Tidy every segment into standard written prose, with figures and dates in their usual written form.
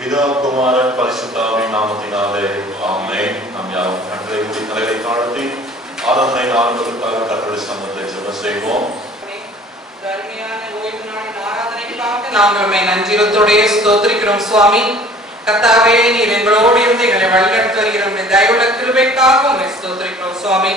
பிதா குமாரன் பரிசுத்தாவின் நாமத்தினாலே ஆமென். நாம் யாரும் கண்களை மூடி தலைகளை தாழ்த்தி ஆராதனை ஆரம்பத்திற்காக கர்த்தருடைய சமூகத்தை ஜெபம் செய்வோம். நாங்கள் உம்மை நன்றியோடு ஸ்தோத்திரிக்கிறோம் சுவாமி. கர்த்தாவே, நீர் எங்களோடு இருந்து எங்களை வழிநடத்தி வருகிற உம்முடைய தயவுள்ள கிருபைக்காக உம்மை ஸ்தோத்திரிக்கிறோம் சுவாமி.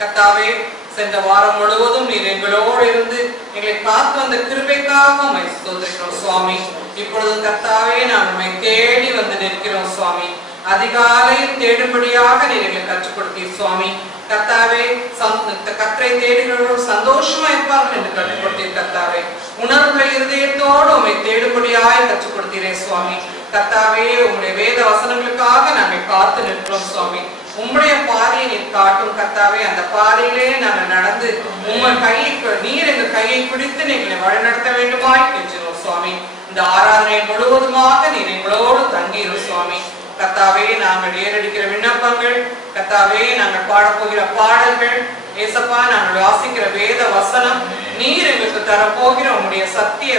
கர்த்தாவே, சென்ற வாரம் முழுவதும் நீர் எங்களோடு இருந்து எங்களை காத்து வந்த கிருபைக்காக உம்மை ஸ்தோத்திரிக்கிறோம் சுவாமி. இப்பொழுது கர்த்தாவே, நான் உம்மை தேடி வந்து நிற்கிறோம் சுவாமி. அதிகாலையில் தேடும்படியாக நீர் எங்களை கற்றுக் கொடுத்தீர் சுவாமி. கர்த்தாவே, கர்த்தரை தேடுகிறவர்கள் சந்தோஷமா இருப்பார்கள் என்று கற்றுக் கொடுத்தீர் கர்த்தாவே. உணர்வுகள் இருதயத்தோடு உம்மை தேடும்படியாய் கற்றுக் கொடுத்தீரே சுவாமி. கர்த்தாவே, உம்முடைய வேத வசனங்களுக்காக நாங்கள் காத்து நிற்கிறோம் சுவாமி. உம்முடைய பாதையை நீர் காட்டும் கர்த்தாவே. அந்த பாதையிலே நாங்கள் நடந்து உங்கள் கையை நீர் எங்கள் கையை பிடித்து எங்களை வழிநடத்த வேண்டுமாய் கெஞ்சுகிறோம் சுவாமி. இந்த ஆராதனை முழுவதுமாக நீர் எங்களோடு தங்கிடும் சுவாமி. கர்த்தாவே, நாங்கள் ஏறடிக்கிற விண்ணப்பங்கள், கர்த்தாவே, நாங்கள் பாடப்போகிற பாடல்கள், ஏசப்பா, நாங்கள் வாசிக்கிற வேத வசனம், நீர் எங்களுக்கு தரப்போகிற உங்களுடைய சத்திய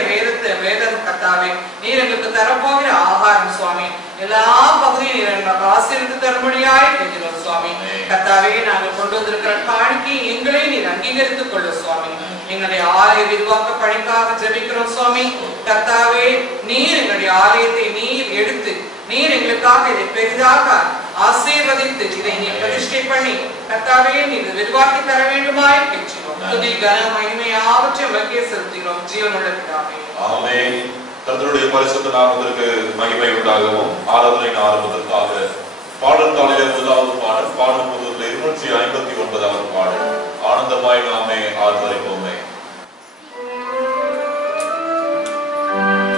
வேதம் கர்த்தாவே, நீர் எங்களுக்கு தரப்போகிற ஆகாரம் சுவாமி, எல்லா பகுதியும் நீர் எங்களுக்கு ஆசீர்வதித்து தரும்படியாய் கெஞ்சுகிறோம் சுவாமி. கர்த்தாவே, நாங்கள் கொண்டு வந்திருக்கிற காணிக்கை எங்களை நீர் அங்கீகரித்துக் கொள்ள சுவாமி. எங்களுடைய ஆலய விரிவாக்க பணிக்காக ஜெபிக்கிறோம் சுவாமி. கர்த்தாவே, நீர் எங்களுடைய ஆலயத்தை நீர் எடுத்து நீர் எங்களுக்காக இதை பெரிதாக ஆசீர்வதித்து இதை நீர் பிரதிஷ்டை பண்ணி கர்த்தாவே, நீர் விரிவாக்கி தர வேண்டுமாய் கெஞ்சுகிறோம். துதி கன மகிமை யாவற்றையும் உமக்கே செலுத்துகிறோம் ஜீவனுள்ள பிதாவே. ஆமென். கர்த்தருடைய பரிசுத்த நாமத்திற்கு மகிமை உண்டாகவும் ஆராதனை ஆரம்பத்திற்காக பாடல் தாளிலே முதலாவது பாடல் பாடல் புதுவிலே 259வது பாடல் ஆனந்தமாய் நாமே ஆர்ப்பரிப்போமே. Amen.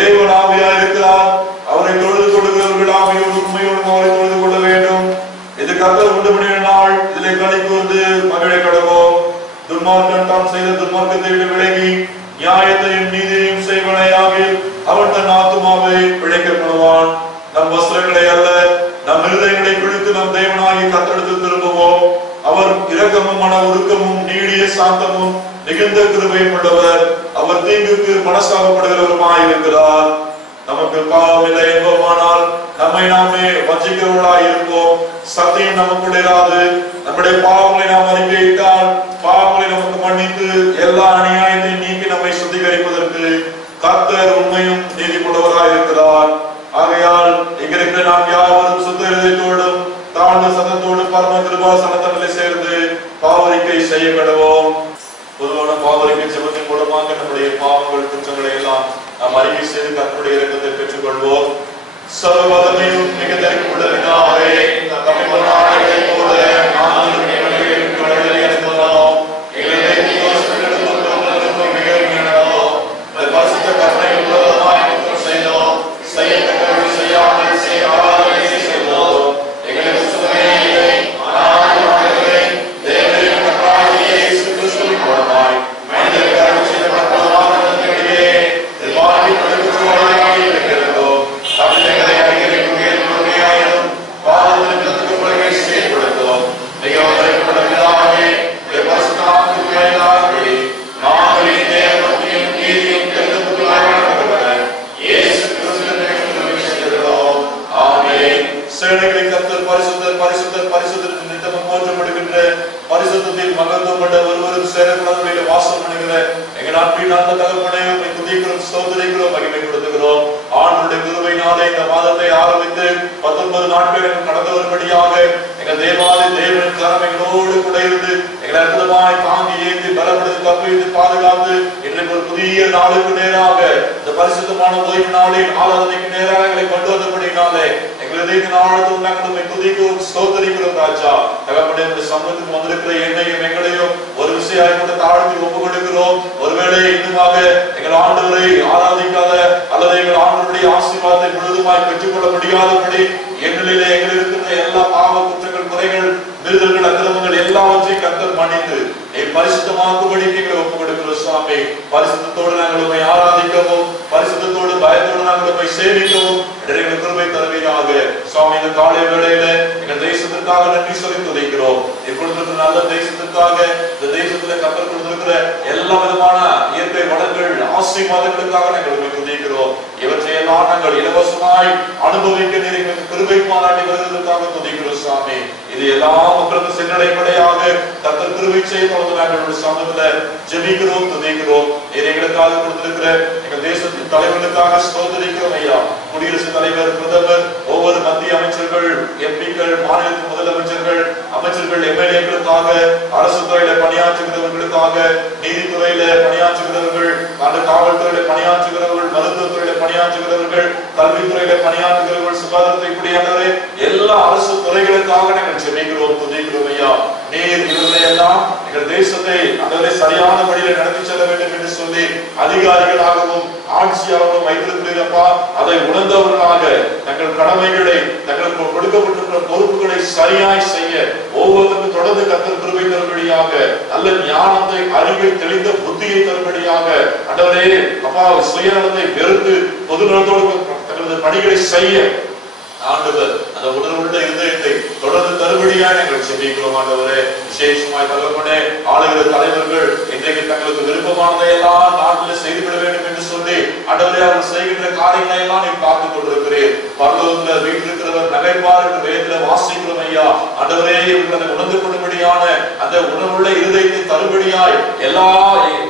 தேவன் ஆவியா இருக்கிறார். அவரை தொழுது கொள்ளுகிறவர்கள் ஆவியோடு உண்மையோடும் அவரை தொழுது கொள்ள வேண்டும். இது கர்த்தர் உண்டு பண்ணின நாள். இதிலே களி கூர்ந்து மகிழ கடவோம். துன்மார்க்கன் தாம் செய்த துன்மார்க்கத்தை விட விலகி நியாயத்தையும் நீதியையும் செய்வனையாகில் அவன் தன் ஆத்துமாவை பிழைக்கப்படுவான். நம் வஸ்திரங்களை அல்ல, நம் இருதயங்களை பிடித்து நம் தேவனாகி கர்த்தரிடத்தில் திரும்புவோம். அவர் இரக்கமும் மன உருக்கமும் நீடிய சாந்தமும் மிகுந்த கிருபையும் உள்ளவர். அவர் தீங்குக்கு மனஸ்தாபப்படுகிறவருமாய் இருக்கிறார். நமக்கு பாவம் இல்லை என்போமானால் நம்மை நாமே வஞ்சிக்கிறவர்களாய் இருப்போம். சத்தியம் நமக்குள் இராது. நம்முடைய பாவங்களை நாம் அறிக்கையிட்டால் பாவங்களை நமக்கு மன்னித்து எல்லா அநியாயத்தையும் நீக்கி நம்மை சுத்திகரிப்பதற்கு கர்த்தர் உண்மையும் நீதிக்குள்ளவராய் இருக்கிறார். ஆகையால் இங்கிருக்கிற நாம் யாவரும் சுத்த இருதயத்தோடும் தாழ்ந்த சத்தத்தோடு பரம கிருபாசனத்திலே சேர்ந்து பாவரிக்கை செய்ய கடவோம். பொதுவான பாவரிக்கை ஜெபத்தின் மூலமாக நம்முடைய பாவங்கள் குற்றங்களை எல்லாம் நாம் அறிக்கை செய்து கர்த்தருடைய இரக்கத்தை பெற்றுக் கொள்வோம். சர்வவல்லமையும் மிகுதியும் உள்ள பிதாவே, தம்மை மன்னாரைப் போல நாங்களும் எங்களையும் கடவுளை அனுப்புகிறோம். எங்களை தோஷங்களுக்கும் மிகவும் இணங்கவும் பரிசுத்த கருணை உள்ளவருமாய் குற்றம் செய்தோம். செய்யத்தக்கவர்கள் செய்யாமல் செய்யாதவரை செய்தோம். எங்களுக்கு சுகமே இல்லை. ஆனால் ஆண்டவரே, தேவனின் கர்த்தராகிய இயேசு கிறிஸ்துவின் மூலமாய் மனிதருக்கு அருள் செய்யப்பட்ட வாக்குத்தத்தத்தின்படியே வாழ்வில் பெருகுவதாக இருக்கிறோம். தமிழகத்தை அறிகிறேன் உண்மையாயிரும் பாவத்திற்கு பிறகு செயல்படுத்தும். மிகவும் அறியப்பட்ட பிதாவே, பரிசுத்தாவியானவரே, நாங்கள் தேவனையும் நீதியையும் தெரிந்துகொள்வதற்காக இயேசு கிறிஸ்துவின் செய்கிறோம். ஆமென். சேனைகளின் கர்த்தர் பரிசுத்தர் பரிசுத்தர் பரிசுத்தர் என்று நித்தமும் போற்றப்படுகின்ற பரிசுத்தத்தில் மகத்துவம் கொண்ட ஒருவரும் சேனைக்குள்ளவர்களிலே வாசம் பண்ணுகிற எங்கள் அன்பின் அந்த தகப்பனே, உம்மை துதிக்கிறோம், ஸ்தோத்திரிக்கிறோம், மகிமைப்படுத்துகிறோம். ஆண்டவருடைய கிருபையினாலே இந்த மாதத்தை ஆரம்பித்து 19 நாட்கள் கடந்து வரும்படியாக எங்கள் தேவாலய தேவனின் கரம் எங்களோடு கூட இருந்து எங்களை அற்புதமாய் தாங்கி ஏந்தி பலப்படுத்தி தப்பித்து பாதுகாத்து இன்றைக்கு ஒரு புதிய நாளுக்கு நேராக இந்த பரிசுத்தமான ஓய்வு நாளில் ஆராதனைக்கு நேராக எங்களை கொண்டு வந்தபடினாலே எங்களுடைய நாளத்தும் நாங்கள் உம்மை துதிக்கிறோம், ஸ்தோத்திரிக்கிறோம். ராஜா தகப்பனே, இந்த சமூகத்துக்கு வந்திருக்கிற என்னையும் எங்களையும் ஒரு விஷயம் கூட தாழ்த்தி ஒப்புக் கொடுக்கிறோம். ஒருவேளை இன்னுமாக எங்கள் ஆண்டவரை ஆராதிக்காத அல்லது எங்கள் ஆண்டவருடைய ஆசீர்வாதத்தை முழுதுமாய் பெற்றுக்கொள்ள முடியாதபடி எங்களிலே எங்களுக்கு எல்லா பாவ குற்றங்கள் குறைகள் விருதுகள் அக்கிரமங்கள் எல்லாவற்றையும் கர்த்தர் மன்னித்து பரிசுத்தமாக்கும்படி எங்களை ஒப்புக் கொடுக்கிறோம். சுவாமி, பரிசுத்தத்தோடு நாங்கள் உம்மை ஆராதிக்கவும் பரிசுத்தத்தோடு பயத்தோடு நாங்கள் உம்மை சேவிக்கவும் எங்களுக்கு கிருபை தருவீராக. சுவாமி, இந்த காலை வேளையில எங்கள் தேசத்திற்காக நன்றி சொல்லி துதிக்கிறோம். இப்பொழுது நல்ல தேசத்திற்காக இந்த தேசத்துல கர்த்தர் கொடுத்திருக்கிற எல்லா விதமான இயற்கை வளங்கள் ஆசீர்வாதங்களுக்காக நாங்கள் உம்மை துதிக்கிறோம். இவற்றையெல்லாம் நாங்கள் இலவசமாய் அனுபவிக்க நீர் எங்களுக்கு கிருபை பாராட்டி வருவதற்காக துதிக்கிறோம். சுவாமி, இது எல்லா மக்களுக்கும் சென்றடைப்படையாக கர்த்தர் கிருபை செய்ய தொடர்ந்து நாங்கள் சமூகத்துல ஜெபிக்கிறோம், துதிக்கிறோம். நீர் எங்களுக்காக கொடுத்திருக்கிற எங்கள் தேசத்தின் தலைவர்களுக்காக ஸ்தோத்திரிக்கிறோம். ஐயா, குடியரசுத் தலைவர், பிரதமர், ஒவ்வொரு மத்திய அமைச்சர்கள், எம்பிக்கள், மாநிலத்தின் முதலமைச்சர்கள், அமைச்சர்கள், எம்எல்ஏக்களுக்காக, அரசு துறையில பணியாற்றுகிறவர்களுக்காக, நீதித்துறையில பணியாற்றுகிறவர்கள், அந்த காவல்துறையில பணியாற்றுகிறவர்கள், மருத்துவத்துறையில பணியாற்றுகிறவர்கள், கல்வித்துறையில பணியாற்றுகிறவர்கள், சுகாதாரத்தை கூடியவர்களே, எல்லா அரசு துறைகளுக்காக நாங்கள் ஜெபிக்கிறோம், துதிக்கிறோம். ஐயா, நீர் இவர்களை எல்லாம் எங்கள் தேசத்தை அதனை சரியான வழியில நடத்தி செல்ல வேண்டும் என்று சொல்லி அதிகாரிகளாகவும் ஆட்சியாளர்களும் வைத்திருக்கிறீரப்பா. அதை உணர்ந்தவர்களாக தங்கள் கடமைகளை தங்களுக்கு கொடுக்கப்பட்டிருக்கிற பொறுப்புகளை சரியாய் செய்ய ஒவ்வொருவருக்கும் தொடர்ந்து கர்த்தர் கிருபை தரும்படியாக, நல்ல ஞானத்தை அறிவை தெளிந்த புத்தியை தரும்படியாக, ஆண்டவரே அப்பா, சுயநலத்தை வெறுத்து பொதுநலத்தோடு தங்களது பணிகளை செய்ய ஆண்டவர் அந்த உணர்வுள்ள இதயத்தை தொடர்ந்து தருபடியாக நாங்கள் செபிக்கிறோம். ஆண்டவரே, விசேஷமாய் தகப்பனே, ஆளுகிற தலைவர்கள் இன்றைக்கு தங்களுக்கு விருப்பமானதை எல்லாம் நாட்டில் செய்துவிட வேண்டும் என்று சொல்லி ஆண்டவரே அவர்கள் செய்கின்ற காரியங்களை எல்லாம் நீ பார்த்துக் கொண்டிருக்கிறேன். பரலோகத்தில் வீட்டிருக்கிறவர் நகைப்பார் என்று வேதத்தில் வாசிக்கிறோம். ஐயா, ஆண்டவரே, இவர்களை உணர்ந்து கொள்ளும்படியான அந்த உணர்வுள்ள இருதயத்தை தருபடியாய் எல்லா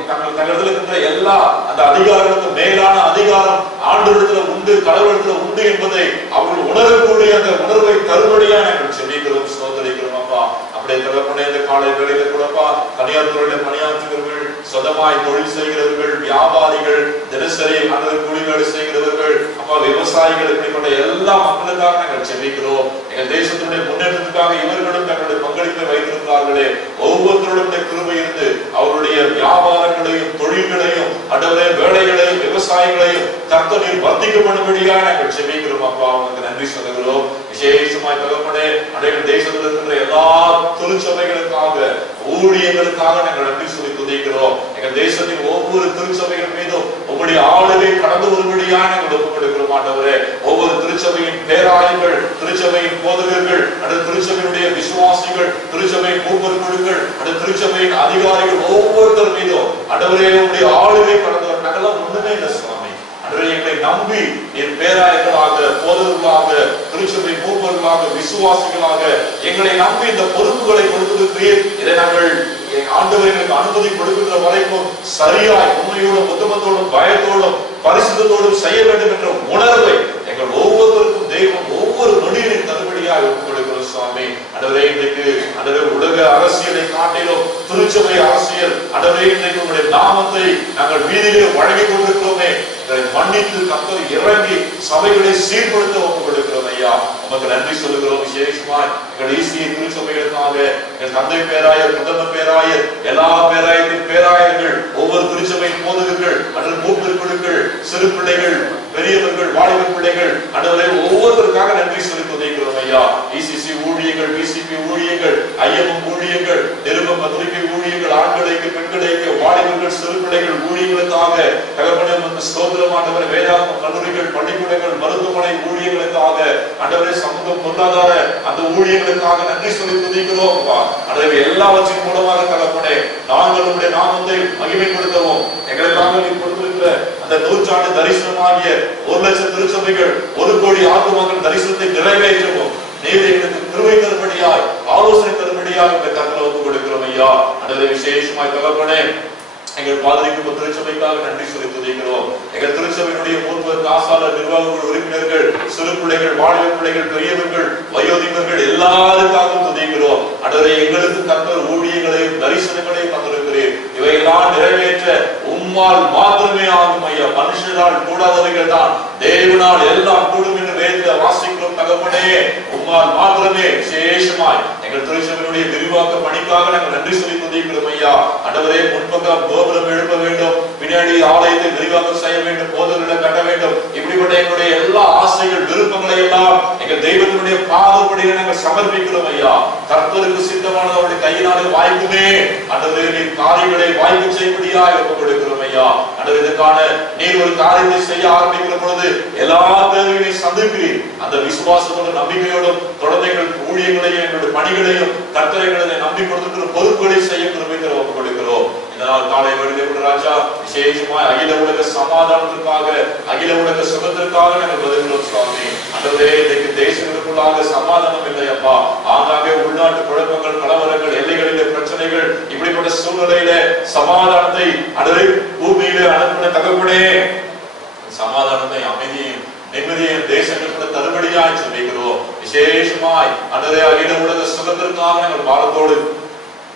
தங்களிடத்தில் இருக்கின்ற எல்லா அந்த அதிகாரங்களுக்கு மேலான அதிகாரம் ஆண்டவரிடத்தில் உண்டு, கடவுளிடத்தில் உண்டு என்பதை அவர்கள் உணரக்கூடிய அந்த உணர்வை தருபடியா நாங்கள் செபிக்கிறோம், ஸ்தோத்திரிக்கிறோம். அப்பா, அப்படியே தகப்பனே, இந்த காலை வேளையில கூடப்பா தனியார் துறையில பணியாற்றுகிறவர்கள், சொந்தமாய் தொழில் செய்கிறவர்கள், வியாபாரிகள், தினசரி அல்லது கூலி வேலை செய்கிறவர்கள், அப்பா விவசாயிகள், இப்படிப்பட்ட எல்லா மக்களுக்காக நாங்கள் செபிக்கிறோம். எங்கள் தேசத்தினுடைய முன்னேற்றத்துக்காக இவர்களும் தங்களுடைய பங்களிப்பை வைத்திருக்கிறார்களே, ஒவ்வொருத்தருடைய கிருபை இருந்து அவருடைய வியாபாரங்களையும் தொழில்களையும் ஆண்டவரே வேலைகளையும் விவசாயிகளையும் கர்த்தர் நீர் வர்த்திக்கப்படும்படியா நாங்கள் ஜெபிக்கிறோம் அப்பா. உங்களுக்கு நன்றி சொல்லுகிறோம். விசேஷமாய் தகப்பனே அன்றைய தேசத்தில் இருக்கின்ற எல்லா திருச்சபைகளுக்காக ஊழியர்களுக்காக நாங்கள் நன்றி சொல்லி துதிக்கிறோம். எங்கள் தேசத்தின் ஒவ்வொரு திருச்சபைகள் மீதும் உங்களுடைய ஆளுகை கடந்து வரும்படியா நாங்கள் ஒப்புக் கொடுக்கிறோம் ஆண்டவரே. ஒவ்வொரு திருச்சபையின் பேராயர்கள், திருச்சபையின் போதகர்கள், அந்த திருச்சபையினுடைய விசுவாசிகள், திருச்சபையின் மூப்பர் குழுக்கள், அந்த திருச்சபையின் அதிகாரிகள் ஒவ்வொருத்தர் மீதும் ஆண்டவரே உங்களுடைய ஆளுகை கடந்து வர நாங்கெல்லாம் ஒண்ணுமே இல்லை சுவாமி. எங்களை நம்பி என் பேராயர்களாக, போதகர்களாக, திருச்சபை மூப்பர்களாக, விசுவாசிகளாக எங்களை நம்பி இந்த பொறுப்புகளை கொடுத்திருக்கிறீர். இதை நாங்கள் ஆண்டவர்களுக்கு அனுமதி கொடுக்கின்ற வரைக்கும் சரியாய் உண்மையோடும் உத்தமத்தோடும் பயத்தோடும் பரிசுத்தோடும் செய்ய வேண்டும் என்ற உணர்வை எங்கள் ஒவ்வொருவருக்கும் தெய்வம் ஒவ்வொரு நொடியிலும் தருபடியாக ஒப்புக் கொடுக்கிறோம் சுவாமி. அன்றவரே இன்றைக்கு அன்றவரே உலக அரசியலை காட்டிலும் திருச்சபை அரசியல் அன்றவரே இன்றைக்கு உங்களுடைய நாமத்தை நாங்கள் வீதியிலே வழங்கி கொண்டிருக்கிறோமே, மன்னித்து கர்த்தர் இறங்கி சபைகளை சீர்படுத்த ஒப்புக் கொடுக்கிறோம் ஐயா. நமக்கு நன்றி சொல்லுகிறோம். விசேஷமாய் எங்கள் ஈசிய திருச்சபைகளுக்காக எங்கள் தந்தை பேராயர், பிரதம பேராயர், எல்லா பேராயத்தின் பேராயர்கள், ஒவ்வொரு திருச்சபையின் போதகர்கள், அன்று மூப்பர் குழுக்கள், சிறு பிள்ளைகள், பெரியவர்கள், வாலிபர் பிள்ளைகள், அன்றவரை ஒவ்வொருவருக்காக நன்றி சொல்லி துதிக்கிறோம் ஐயா. இசிசி ஊழியர்கள், பிசிபி ஊழியர்கள், ஐஎம்எம் ஊழியர்கள், நிருப பத்திரிகை ஊழியர்கள், ஆண்களுக்கு பெண்களுக்கு, வாலிபர்கள், சிறு பிள்ளைகள் ஊழியர்களுக்காக தகப்பனே உமக்கு ஸ்தோத்திரம் ஆண்டவரே. வேதாந்த கல்லூரிகள், பள்ளிக்கூடங்கள், மருத்துவமனை ஊழியர்களுக்காக ஆண்டவரே, சமூக பொருளாதார அந்த ஊழியர்களுக்காக நன்றி சொல்லி துதிக்கிறோம் அப்பா. ஆண்டவரே எல்லாவற்றின் மூலமாக தகப்பனே நாங்கள் உம்முடைய நாமத்தை மகிமைப்படுத்தவும் எங்களுக்காக நீ கொடுத்திருக்கிற அந்த நூற்றாண்டு தரிசனமாகிய 1,00,000 திருச்சபைகள் 1 கோடி ஆத்துமாக்கள் தரிசனத்தை நிறைவேற்றவும் நீர் எங்களுக்கு கிருபை தரும்படியாய் ஆலோசனை தரும்படியாய் இந்த கருத்துல ஒப்புக் கொடுக்கிறோம் ஐயா. ஆண்டவரே விசேஷமாய் தகப்பனே எங்கள் பாதிக்கும் திருச்சபைக்காக நன்றி சொல்லி துதிக்கிறோம். எங்கள் திருச்சபையினுடைய மூப்பர், காசாளர், நிர்வாகங்கள், உறுப்பினர்கள், சிறு பிள்ளைகள், வாலிப பிள்ளைகள், பெரியவர்கள், வயோதிகர்கள் எல்லாருக்காகவும் துதிக்கிறோம். ஆண்டவரே எங்களுக்கு கர்த்தர் ஊழியங்களையும் தரிசனங்களையும் தந்திருக்கிறீர். இவையெல்லாம் நிறைவேற்ற உம்மால் மாத்திரமே ஆகும் ஐயா. மனுஷனால் கூடாதவைகள் தான் தேவனால் எல்லாம் கூடும் என்று வேதத்தை வாசிக்கிறோம் தகப்பனே. உம்மால் மாத்திரமே விசேஷமாய் எங்கள் திருச்சபையினுடைய விரிவாக்க பணிக்காக நாங்கள் நன்றி சொல்லி துதிக்கிறோம் ஐயா. ஆண்டவரே முன்பக்கம் கோபுரம் எழுப்ப வேண்டும், பின்னாடி ஆலயத்தை விரிவாக்கம் செய்ய வேண்டும், போதகர்களை கட்ட வேண்டும், இப்படிப்பட்ட எங்களுடைய எல்லா ஆசைகள் விருப்பங்களை எல்லாம் எங்கள் தெய்வத்தினுடைய பாதப்படியை நாங்கள் சமர்ப்பிக்கிறோம் ஐயா. கர்த்தருக்கு சித்தமானது அவருடைய கையினாலே வாய்க்குமே. ஆண்டவரே நீர் காரியங்களை வாய்ப்பு செய்யும்படியாக ஒப்புக் கொடுக்கிறோம் ஐயா. ஆண்டவரே இதற்கான நீர் ஒரு காரியத்தை செய்ய ஆரம்பிக்கிற பொழுது எல்லா தேவைகளையும் சந்திக்கிறீர். அந்த விசுவாசத்தோட நம்பிக்கையோடும் தொடர்ந்து எங்கள் ஊழியங்களையும் எங்களுடைய பணிகளையும் கர்த்தரை நம்பி கொடுத்திருக்கிற பொறுப்புகளை செய்ய கிருபைகளை ஒப்புக் கொடுக்கிறோம். இதனால் காலை வேளையிலே ராஜா விசேஷமாய் அகில உலக சமாதானத்திற்காக, அகில உலக சுகத்திற்காக நாங்கள் வருகிறோம் சுவாமி. ஆண்டவரே இன்றைக்கு தேசங்களுக்குள்ளாக சமாதானம் இல்லை அப்பா. ஆங்காங்கே உள்நாட்டு குழப்பங்கள், கலவரங்கள், எல்லைகளிலே பிரச்சனைகள், இப்படிப்பட்ட சூழ்நிலையில சமாதானத்தை ஆண்டவரே பூமியிலே அனுப்பின தகப்பனே சமாதானத்தை, அமைதியையும் நிம்மதியையும் தேசங்களுக்கு தருபடியாய் ஜெபிக்கிறோம். விசேஷமாய் ஆண்டவரே அகில உலக சுகத்திற்காக நாங்கள் பாரத்தோடு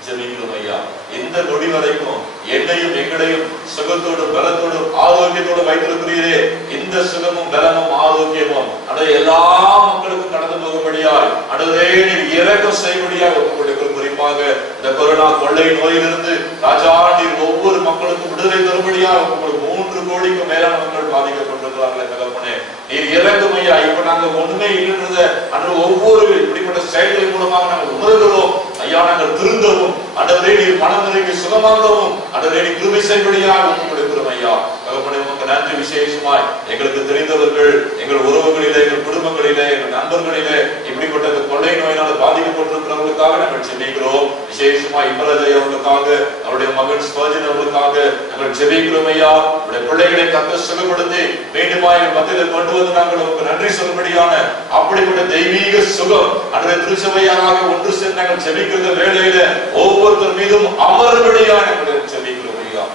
ஜெபிக்கிறோம் ஐயா. இந்த நொடி வரைக்கும் என்னையும் எங்களையும் சுகத்தோடும் பலத்தோடும் ஆரோக்கியத்தோடு வைத்திருக்கிறீரே. இந்த சுகமும் பலமும் ஆரோக்கியமும் அதை எல்லா மக்களுக்கும் கடந்து போகும்படியாய் ஆண்டவரே நீர் இரக்கம் செய்யும்படியாய் ஒப்புக் கொடுக்கிறோம். குறிப்பாக இந்த கொரோனா கொள்ளை நோயிலிருந்து ராஜா நீர் ஒவ்வொரு மக்களுக்கும் விடுதலை தரும்படியாய் ஒப்புக் கொடுக்கும். 3 கோடிக்கும் மேலான மக்கள் பாதிக்கப்பட்டிருக்கிறார்களே தகப்பனே, நீர் இரக்கம் ஐயா. இப்ப நாங்க ஒண்ணுமே இல்லைன்றத அன்று ஒவ்வொரு இப்படிப்பட்ட செயல்களின் மூலமாக நாங்கள் உணர்கிறோம் ஐயா. நாங்கள் திருந்தவும் ஆண்டவரே நீர் மனநிறைக்கு சுகமாகவும் ஆண்டவரே நீர் கிருபை செய்யும்படியாய் ஒப்புக் கொடுக்கிறோம் ஐயா. தகப்பனே உமக்கு நன்றி. விசேஷமாய் எங்களுக்கு தெரிந்தவர்கள், எங்கள் உறவுகளிலே, எங்கள் குடும்பங்களிலே, எங்கள் நண்பர்களிலே இப்படிப்பட்ட கொள்ளை நோயினால் பாதிக்கப்பட்டிருக்கிறவர்களுக்காக நாங்கள் ஜெபிக்கிறோம். விசேஷமாய் இமரஜை அவர்களுக்காக, அவருடைய மகன் ஸ்பர்ஜன் அவர்களுக்காக நாங்கள் ஜெபிக்கிறோம் ஐயா. அவருடைய பிள்ளைகளை கர்த்தர் சுகப்படுத்தி மீண்டுமாய் எங்கள் மத்தியில் கொண்டு வந்து நாங்கள் உங்களுக்கு நன்றி சொல்லும்படியான அப்படிப்பட்ட தெய்வீக சுகம் அன்றைய திருச்சபையாக ஒன்று சேர்ந்து நாங்கள் ஜெபிக்கிற வேளையில ஒவ்வொருத்தர் மீதும் அமர்படியாக நாங்கள் ஜெபிக்கிறோம் ஐயா.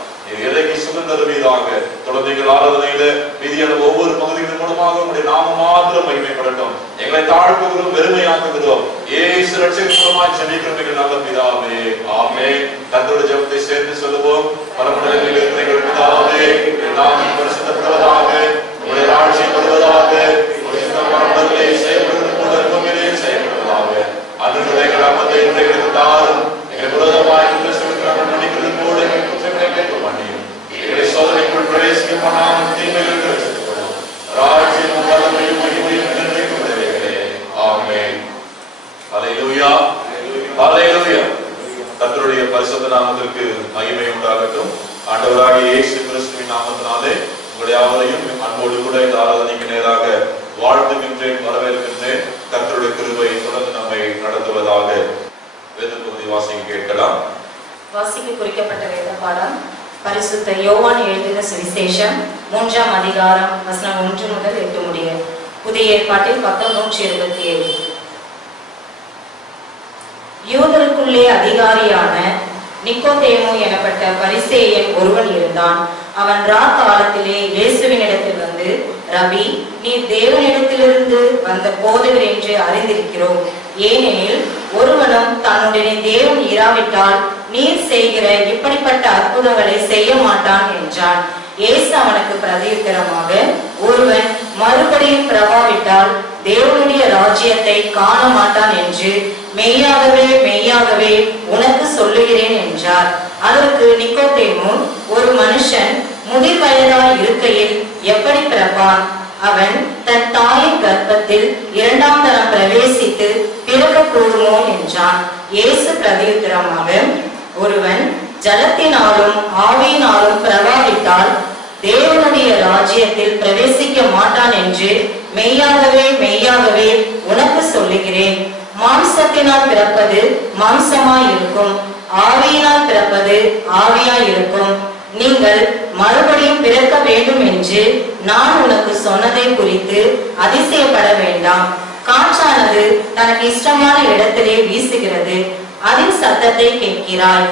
இறங்கி சுகம் தருவீராக. தொடர்ந்து எங்கள் ஆராதனையில மீதியான ஒவ்வொரு பகுதிகளின் மூலமாக உங்களுடைய நாம மாத்திரம் மகிமைப்படட்டும். எங்களை தாழ்வுகிறோம், வெறுமையாக்குகிறோம். இயேசு ரட்சகர் மூலமாய் ஜெபிக்கிறோம் எங்கள் நல்ல பிதாவே, ஆமென். கர்த்தருடைய ஜெபத்தை சேர்ந்து சொல்லுவோம். பரமண்டலங்களில் இருக்கிற எங்கள் பிதாவே, உம்முடைய நாமம் பரிசுத்தப்படுவதாக, உம்முடைய ராஜ்யம் வருவதாக, உம்முடைய சித்தம் பரமண்டலத்திலே செய்யப்படுவது போல பூமியிலே செய்யப்படுவதாக. அன்றைய எங்கள் அப்பத்தை எங்களுக்கு தாரும். எங்கள் விரோதமாய் நாங்கள் மன்னிக்கிறது போல எங்கள் குற்றங்களை கேட்க மாட்டேன். எங்களை சோதனைக்குள் பிரவேசிக்க பண்ணாமல் தீமைகளுக்கு நாமத்திற்கு மகிமை உண்டாகட்டும். ஆண்டவராகிய இயேசு கிறிஸ்துவின் நாமத்தினாலே உங்கள் யாவரையும் அன்போடு கூட இந்த ஆராதனைக்கு நேராக வாழ்த்துகின்றேன், வரவேற்கின்றேன். கர்த்தருடைய கிருபை தொடர்ந்து நம்மை நடத்துவதாக. வேத பகுதி வாசிக்க கேட்கலாம். வாசிக்க குறிக்கப்பட்ட வேத பாடம் பரிசுத்த யோவான் எழுதின சுவிசேஷம் 3ஆம் அதிகாரம் வசனம் 1 முதல் 8 முடிய. புதிய ஏற்பாட்டில் பக்கம் 127. யூதருக்குள்ளே அதிகாரியான நிக்கோதேமு எனப்பட்ட பரிசேயன் ஒருவன் இருந்தான். அவன் காலத்திலே இயேசுவினிடத்தில் வந்து, ரபி, நீ தேவனிடத்திலிருந்து வந்த போதகர் என்று அறிந்திருக்கிறோம். ஏனெனில் ஒருவனும் தன்னுடைய தேவன் இராவிட்டால் நீர் செய்கிற இப்படிப்பட்ட அற்புதங்களை செய்ய மாட்டான் என்றான். இயேசு அவனுக்கு பிரதியுத்தரமாக, ஒருவன் மறுபடியும் பிறவாவிட்டால் தேவனுடைய ராஜ்யத்தை காண மாட்டான் என்று மெய்யாகவே மெய்யாகவே உனக்கு சொல்லுகிறேன் என்றார். அதற்கு நிக்கோதேமு, ஒரு மனுஷன் முதிர் வயதாய் இருக்கையில் எப்படி பிறப்பான்? அவன் தன் தாயின் கர்ப்பத்தில் 2ஆம் தரம் பிரவேசித்து பிறக்க கூடுமோ என்றான். இயேசு பிரதியுத்தரமாக, ஒருவன் ஜலத்தினாலும் ஆவியினாலும் பிரவாவித்தால் தேவனுடைய ராஜ்யத்தில் பிரவேசிக்க மாட்டான் என்று மெய்யாகவே மெய்யாகவே உனக்கு சொல்லுகிறேன். மாம்சத்தினால் பிறப்பது மாம்சமாய் இருக்கும், ஆவியினால் பிறப்பது ஆவியாய் இருக்கும். நீங்கள் மறுபடியும் பிறக்க வேண்டும் என்று நான் உனக்கு சொன்னதை குறித்து அதிசயப்பட வேண்டாம். காற்றானது தனக்கு இஷ்டமான இடத்திலே வீசுகிறது, அதன் சத்தத்தை கேட்கிறாய்.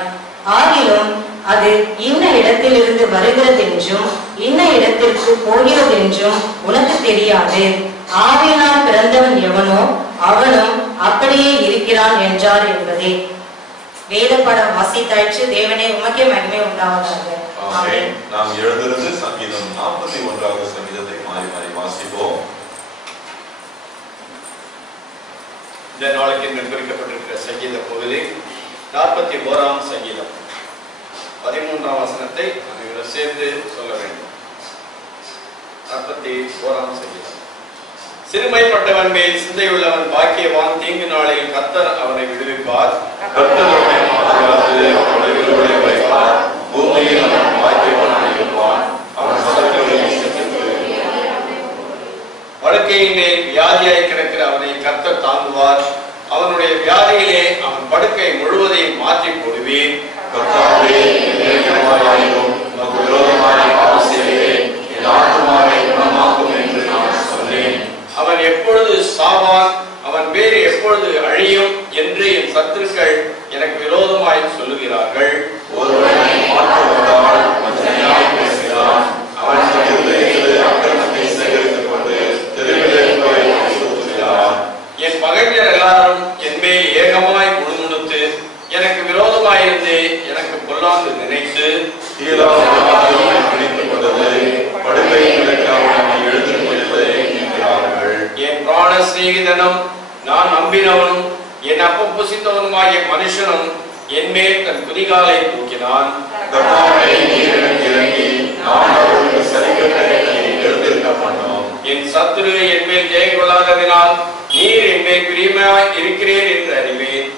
ஆகிலும் அது இன்ன இடத்திலிருந்து வருகிறதென்றும் இன்ன இடத்திற்கு போகிறதென்றும் உனக்கு தெரியாது. ஆவியினால் பிறந்தவன் எவனோ அவனும் அப்படியே இருக்கிறான் என்றார் என்பதே. வேத பாடம் வாசித்தாயிற்று. தேவனே உமக்கே மகிமை உண்டாவதாக. ஆமென். நாம் எழுந்திருந்து சங்கீதம் 41வது சங்கீதத்தை மாறி மாறி வாசிப்போம். இந்த நாளுக்கு குறிக்கப்பட்டிருக்கிற சங்கீத பகுதி 41ஆம் சங்கீதம் 13ஆம் வசனத்தை அனைவரும் சேர்ந்து சொல்ல வேண்டும். 41ஆம் சங்கீதம். சிறுமைப்பட்டவன் மேல் சிந்தையுள்ளவன் பாக்கியவான், தீங்கு நாளில் கர்த்தர் அவனை விடுவிப்பார். படுக்கையின் மேல் வியாதியாய் கிடக்கிற அவனை கர்த்தர் தாங்குவார். அவனுடைய வியாதியிலே அவன் படுக்கை முழுவதையும் மாற்றி போடுவேன். அவன் எப்பொழுது சாவான், அவன் பேர் எப்பொழுது அழியும் என்று என் சத்துருக்கள் எனக்கு விரோதமாய் சொல்லுகிறார்கள். என் பகைஞர் எல்லாரும் என் மேல் ஏகமாய் முணுமுணுத்து எனக்கு விரோதமாயிருந்து எனக்கு பொல்லாந்து நினைத்து என் பிராண சிநேகிதனும் நான் நம்பினவனும் என் அப்பம் புசித்தவனுமாகிய மனுஷனும் என் மேல் தன் குதிகாலை தூக்கினான். என் சத்துரு என் மேல் ஜெயம் கொள்ளாததினால் நீர் என் மேல் பிரியமாய் இருக்கிறேன் என்று அறிவேன்.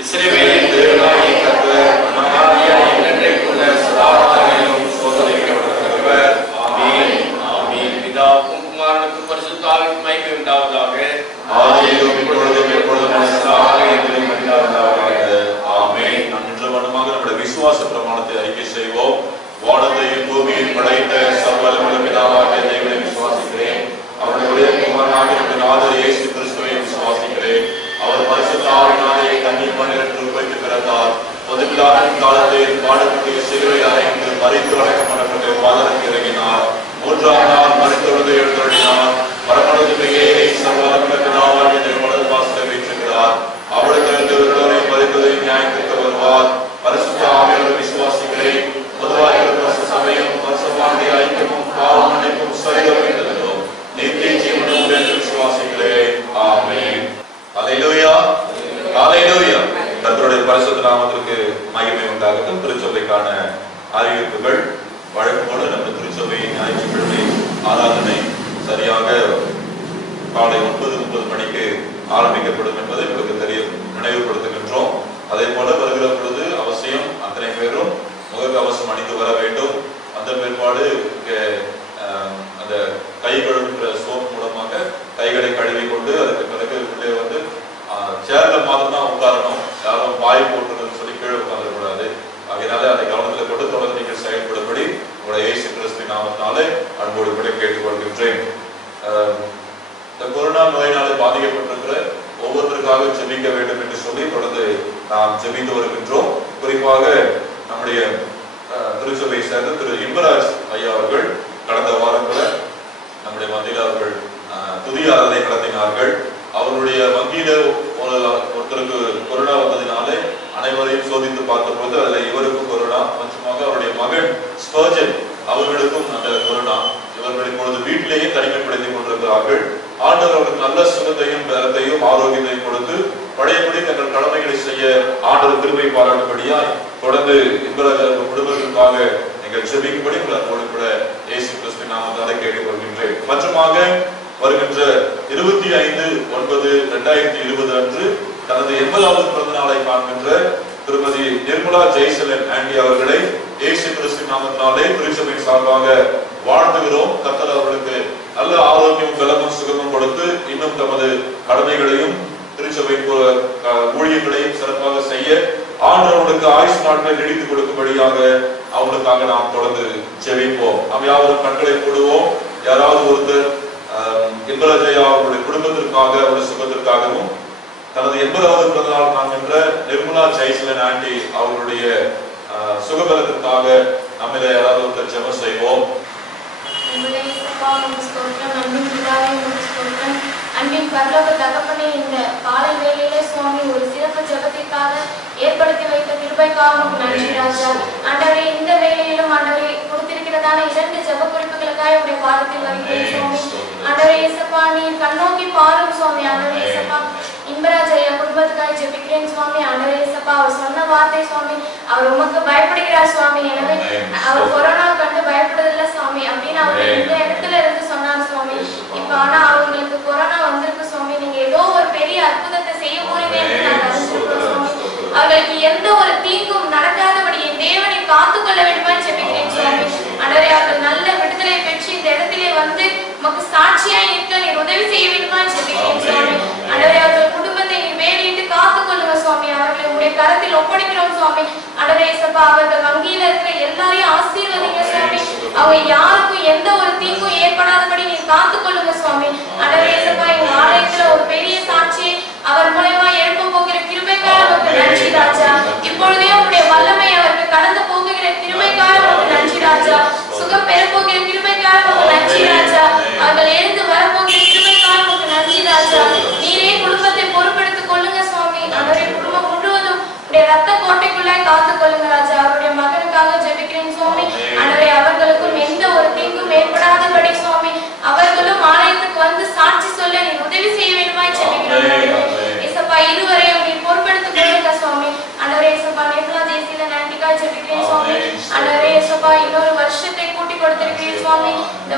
இஸ்ரவேலின் தேவனாகிய கர்த்தர் அனாதியாய் என்றென்றைக்குள்ள சதா காலங்களிலும் சோதனைக்கப்படுகிறவர். ஆமென். ஆமென். பிதாவுக்கும் குமாரனுக்கும் பரிசுத்த ஆவிக்கும் மகிமை உண்டாவதாக. ஆதியிலும் இப்பொழுதும் எப்பொழுதும் சதா காலங்களிலும் உண்டாவதாக. ஆமென். நாம் இன்று மனமாக நம்முடைய விசுவாச பிரமாணத்தை அறிக்கை செய்வோம். வானத்தையும் பூமியில் படைத்த சர்வவல்லமையுள்ள பிதாவாகிய தேவனை விசுவாசிக்கிறேன். அவருடைய குமாரனாகிய நாதர் இயேசு கிறிஸ்துவை விசுவாசிக்கிறேன். அவர் பரிசுத்த ஆவியினாலே கன்னிப் மரியாளிடத்தில் உற்பத்தி பிறந்தார். பொதுப்பிலாவின் காலத்தில் பாடுபட்டு சிலுவையில் அறைந்து மரித்து அடக்கப்பட்டு பாதாளத்தில் இறங்கினார். 3ஆம் நாள் மரித்தொழுது எழுந்தருளினார். பரமண்டலத்துக்கு ஏறி சர்வவல்லமையுள்ள பிதாவாகிய தேவன் வலது பாசத்தில் வீற்றிருக்கிறார். அவரிடத்திலிருந்து ஒருவரையும் மரித்ததையும் நியாயத்திற்கு வருவார். பரிசுத்த ஆவியோடு விசுவாசிக்கிறேன். பொதுவாக சபையும் பரிசுத்தவான்களுடைய ஐக்கியமும் பாவ மன்னிப்பும் சரிதம் என்றதும் நித்திய ஜீவனும் என்று விசுவாசிக்கிறேன். ஆமென். அல்லேலூயா. அல்லேலூயா. கர்த்தருடைய பரிசுத்த நாமத்திற்கு மகிமை உண்டாகட்டும். திருச்சபைக்கான அறிவிப்புகள் வழக்கம்போடு நம்ம திருச்சபையின் ஞாயிற்றுக்கிழமை ஆராதனை சரியாக காலை 9:30 மணிக்கு ஆரம்பிக்கப்படும் என்பதை உங்களுக்கு நினைவுபடுத்துகின்றோம். அதே போல வருகிற பொழுது அவசியம் அத்தனை பேரும் முகக்கவசம் அணிந்து வர வேண்டும். அந்த பிற்பாடு அந்த கை கழுவுகிற சோப் மூலமாக கைகளை கழுவி கொண்டு அதுக்கு பிறகு உள்ளே வந்து சேர்ல மாதிரி தான் உட்காரணும். யாரும் பாய் போட்டுன்னு சொல்லி கீழே உட்கார்ந்துக்கூடாது. அதனால அதை கவனத்தில் கொண்டு தொடர்ந்து நீங்கள் செயல்படும்படி உங்களுடைய இயேசு கிறிஸ்துவின் நாமத்தினாலே அன்போடு கூட கேட்டுக்கொள்கின்றேன். இந்த கொரோனா நோயினாலே பாதிக்கப்பட்டிருக்கிற ஒவ்வொருத்தருக்காக ஜெபிக்க வேண்டும் என்று சொல்லி தொடர்ந்து நாம் ஜெபித்து வருகின்றோம். குறிப்பாக நம்முடைய திருச்சபை சேர்ந்த திரு இன்பராஜ் ஐயா அவர்கள் கடந்த வாரத்தில் நம்முடைய மத்தியில் அவர்கள் புதிய ஆராதனை நடத்தினார்கள். அவருடைய வங்கியில ஒருத்தருக்கு கொரோனா வந்ததினாலே அனைவரையும் சோதித்து பார்த்தபோது அதுல இவருக்கும் கொரோனா, கொஞ்சமாக அவருடைய மகன் ஸ்பர்ஜன் அவர்களுக்கும் அந்த கொரோனா. இவர்கள் இப்பொழுது வீட்டிலேயே தனிமைப்படுத்திக் கொண்டிருக்கிறார்கள். ஆண்டவர் அவர்களுக்கு நல்ல சுகத்தையும் பலத்தையும் ஆரோக்கியத்தையும் கொடுத்து பழையபடி தங்கள் கடமைகளை செய்ய ஆண்டவர் கிருபை பாராட்டும்படியாய் தொடர்ந்து இன்பராஜ் குடும்பத்திற்காக நீங்கள் செபிக்கும்படி உங்களோடு கூட இயேசு கிறிஸ்துவின் நாமத்தாலே கேட்டுக்கொள்கின்றேன். மற்றமாக வருகின்ற 25/9/2020 அன்று தனது 80வது பிறந்த நாளை காண்கின்ற திருமதி நிர்மலா ஜெய்சலன் ஆண்டி அவர்களை இயேசு கிறிஸ்துவின் நாமத்தினாலே திருச்சபை சார்பாக வாழ்த்துகிறோம். கர்த்தர் அவர்களுக்கு நல்ல ஆரோக்கியம் பலமும் சுகமும் கொடுத்து இன்னும் தமது கடமைகளையும் திருச்சபை ஊழியர்களையும் சிறப்பாக செய்ய ஆண்டவர்களுக்கு ஆயுஷ் நாட்களை நீடித்து கொடுக்கும்படியாக அவங்களுக்காக நாம் தொடர்ந்து ஜெபிப்போம். நாம் யாவரும் கண்களை போடுவோம். யாராவது ஒருத்தர் இன்பராஜையா அவருடைய குடும்பத்திற்காக அவருடைய சுகத்திற்காகவும் தனது 80வது பிறந்த நாள் காண்கின்ற நிர்மலா ஜெய்சலன் ஆண்டி அவர்களுடைய சுகபலத்திற்காக நம்மில யாராவது ஒருத்தர் ஜெபம் செய்வோம். அன்பின் பரலோக தகப்பனே, இந்த காலை வேளையிலே சுவாமி ஒரு சிறப்பு ஜெபத்திற்காக ஏற்படுத்தி வைத்த கிருபைக்காக நன்றி ராஜா. ஆண்டவரே, இந்த வேளையிலும் ஆண்டவரே கொடுத்திருக்கிறதான 2 ஜெப குறிப்புகளுக்காக உடைய பாதத்தில் வருகிறேன் சுவாமி. ஆண்டவரே இயேசுப்பா, நீர் கண்ணோக்கி பாரும் சுவாமி. ஆண்டவரே இயேசுப்பா, இன்பராஜ் ஐயா குடும்பத்துக்காக ஜெபிக்கிறேன் சுவாமி. ஆண்டவரே இயேசுப்பா, அவர் சொன்ன வார்த்தை சுவாமி, அவர் உமக்கு பயப்படுகிறார் சுவாமி. எனவே அவர் கொரோனா கண்டு பயப்படுறதில்லை சுவாமி அப்படின்னு அவர் இந்த இடத்துல இருந்து சொன்னார் சுவாமி. இப்ப ஆனா அவங்களுக்கு கொரோனா வந்திருக்கு சுவாமி. நீங்க ஏதோ ஒரு பெரிய அற்புதத்தை செய்ய போறீங்க என்று நான் அறிந்திருக்கிறோம் சுவாமி. அவர்களுக்கு எந்த ஒரு தீங்கும் நடக்காதபடி என் தேவனை காத்துக்கொள்ள வேண்டுமா ஜெபிக்கிறேன் சுவாமி. ஆண்டவரே, அவர்கள் நல்ல விடுதலை பெற்று இந்த இடத்திலே வந்து உமக்கு சாட்சியாய் நிற்க நீர் உதவி செய்ய வேண்டுமா ஜெபிக்கிறேன் சுவாமி. ஆண்டவரே, அவர்கள் குடும்பத்தை நீர் வேண்டிட்டு காத்துக்கொள்ளுங்க சுவாமி. அவர்களை உடைய கரத்தில் ஒப்படைக்கிறோம் சுவாமி. ஆண்டவரே இயேசுப்பா, அவர்கள் வங்கியில இருக்கிற எல்லாரையும் ஆசீர்வதிங்க சுவாமி. அவங்க யாருக்கும் எந்த ஒரு தீங்கும் ஏற்படாதபடி நீர் காத்துக்கொள்ளுங்க சுவாமி. ஆண்டவரே இயேசுப்பா, எங்க ஆலயத்துல ஒரு பெரிய சாட்சியை அவர் மூலமா எழுப்ப போகிற கிருபைக்காக உமக்கு நன்றி ராஜா. இப்பொழுதே உடைய வல்லமை அவருக்கு கடந்து போகிற கிருபைக்காக உமக்கு நன்றி ராஜா. சுகம் பெற போகிற கிருபைக்காக உமக்கு நன்றி ராஜா. அவர்கள் எழுந்து வரப்போகிற கிருபைக்காக உமக்கு நன்றி ராஜா. நீரே குடும்பத்தை பொறுப்பெடுத்துக் கொள்ளுங்க சுவாமி. அவருடைய குடும்பம் முழுவதும் உடைய ரத்த கோட்டைக்குள்ளாய் காத்துக் கொள்ளுங்க ராஜா. அவருடைய மகனுக்காக ஜெபிக்கிறேன் சுவாமி. ஆண்டவரே, அவர்களுக்கும் எந்த ஒரு தீங்கும் ஏற்படாதபடி சுவாமி அவர்களும் ஆலயத்துக்கு வந்து சாட்சி சொல்ல நீர் உதவி செய்ய வேண்டுமாய் ஜெபிக்கிறேன். இயேசுப்பா, இருவரையும் நீர் பொறுப்பெடுத்துக் கொள்ளுங்க சுவாமி. ஆண்டவரே இயேசுப்பா, நிர்மலா ஜெய்சலன் ஆண்டிக்காக ஜெபிக்கிறேன் சுவாமி. ஆண்டவரே இயேசுப்பா, இன்னொரு வருஷத்தை கூட்டி கொடுத்திருக்கிறேன் சுவாமி. இந்த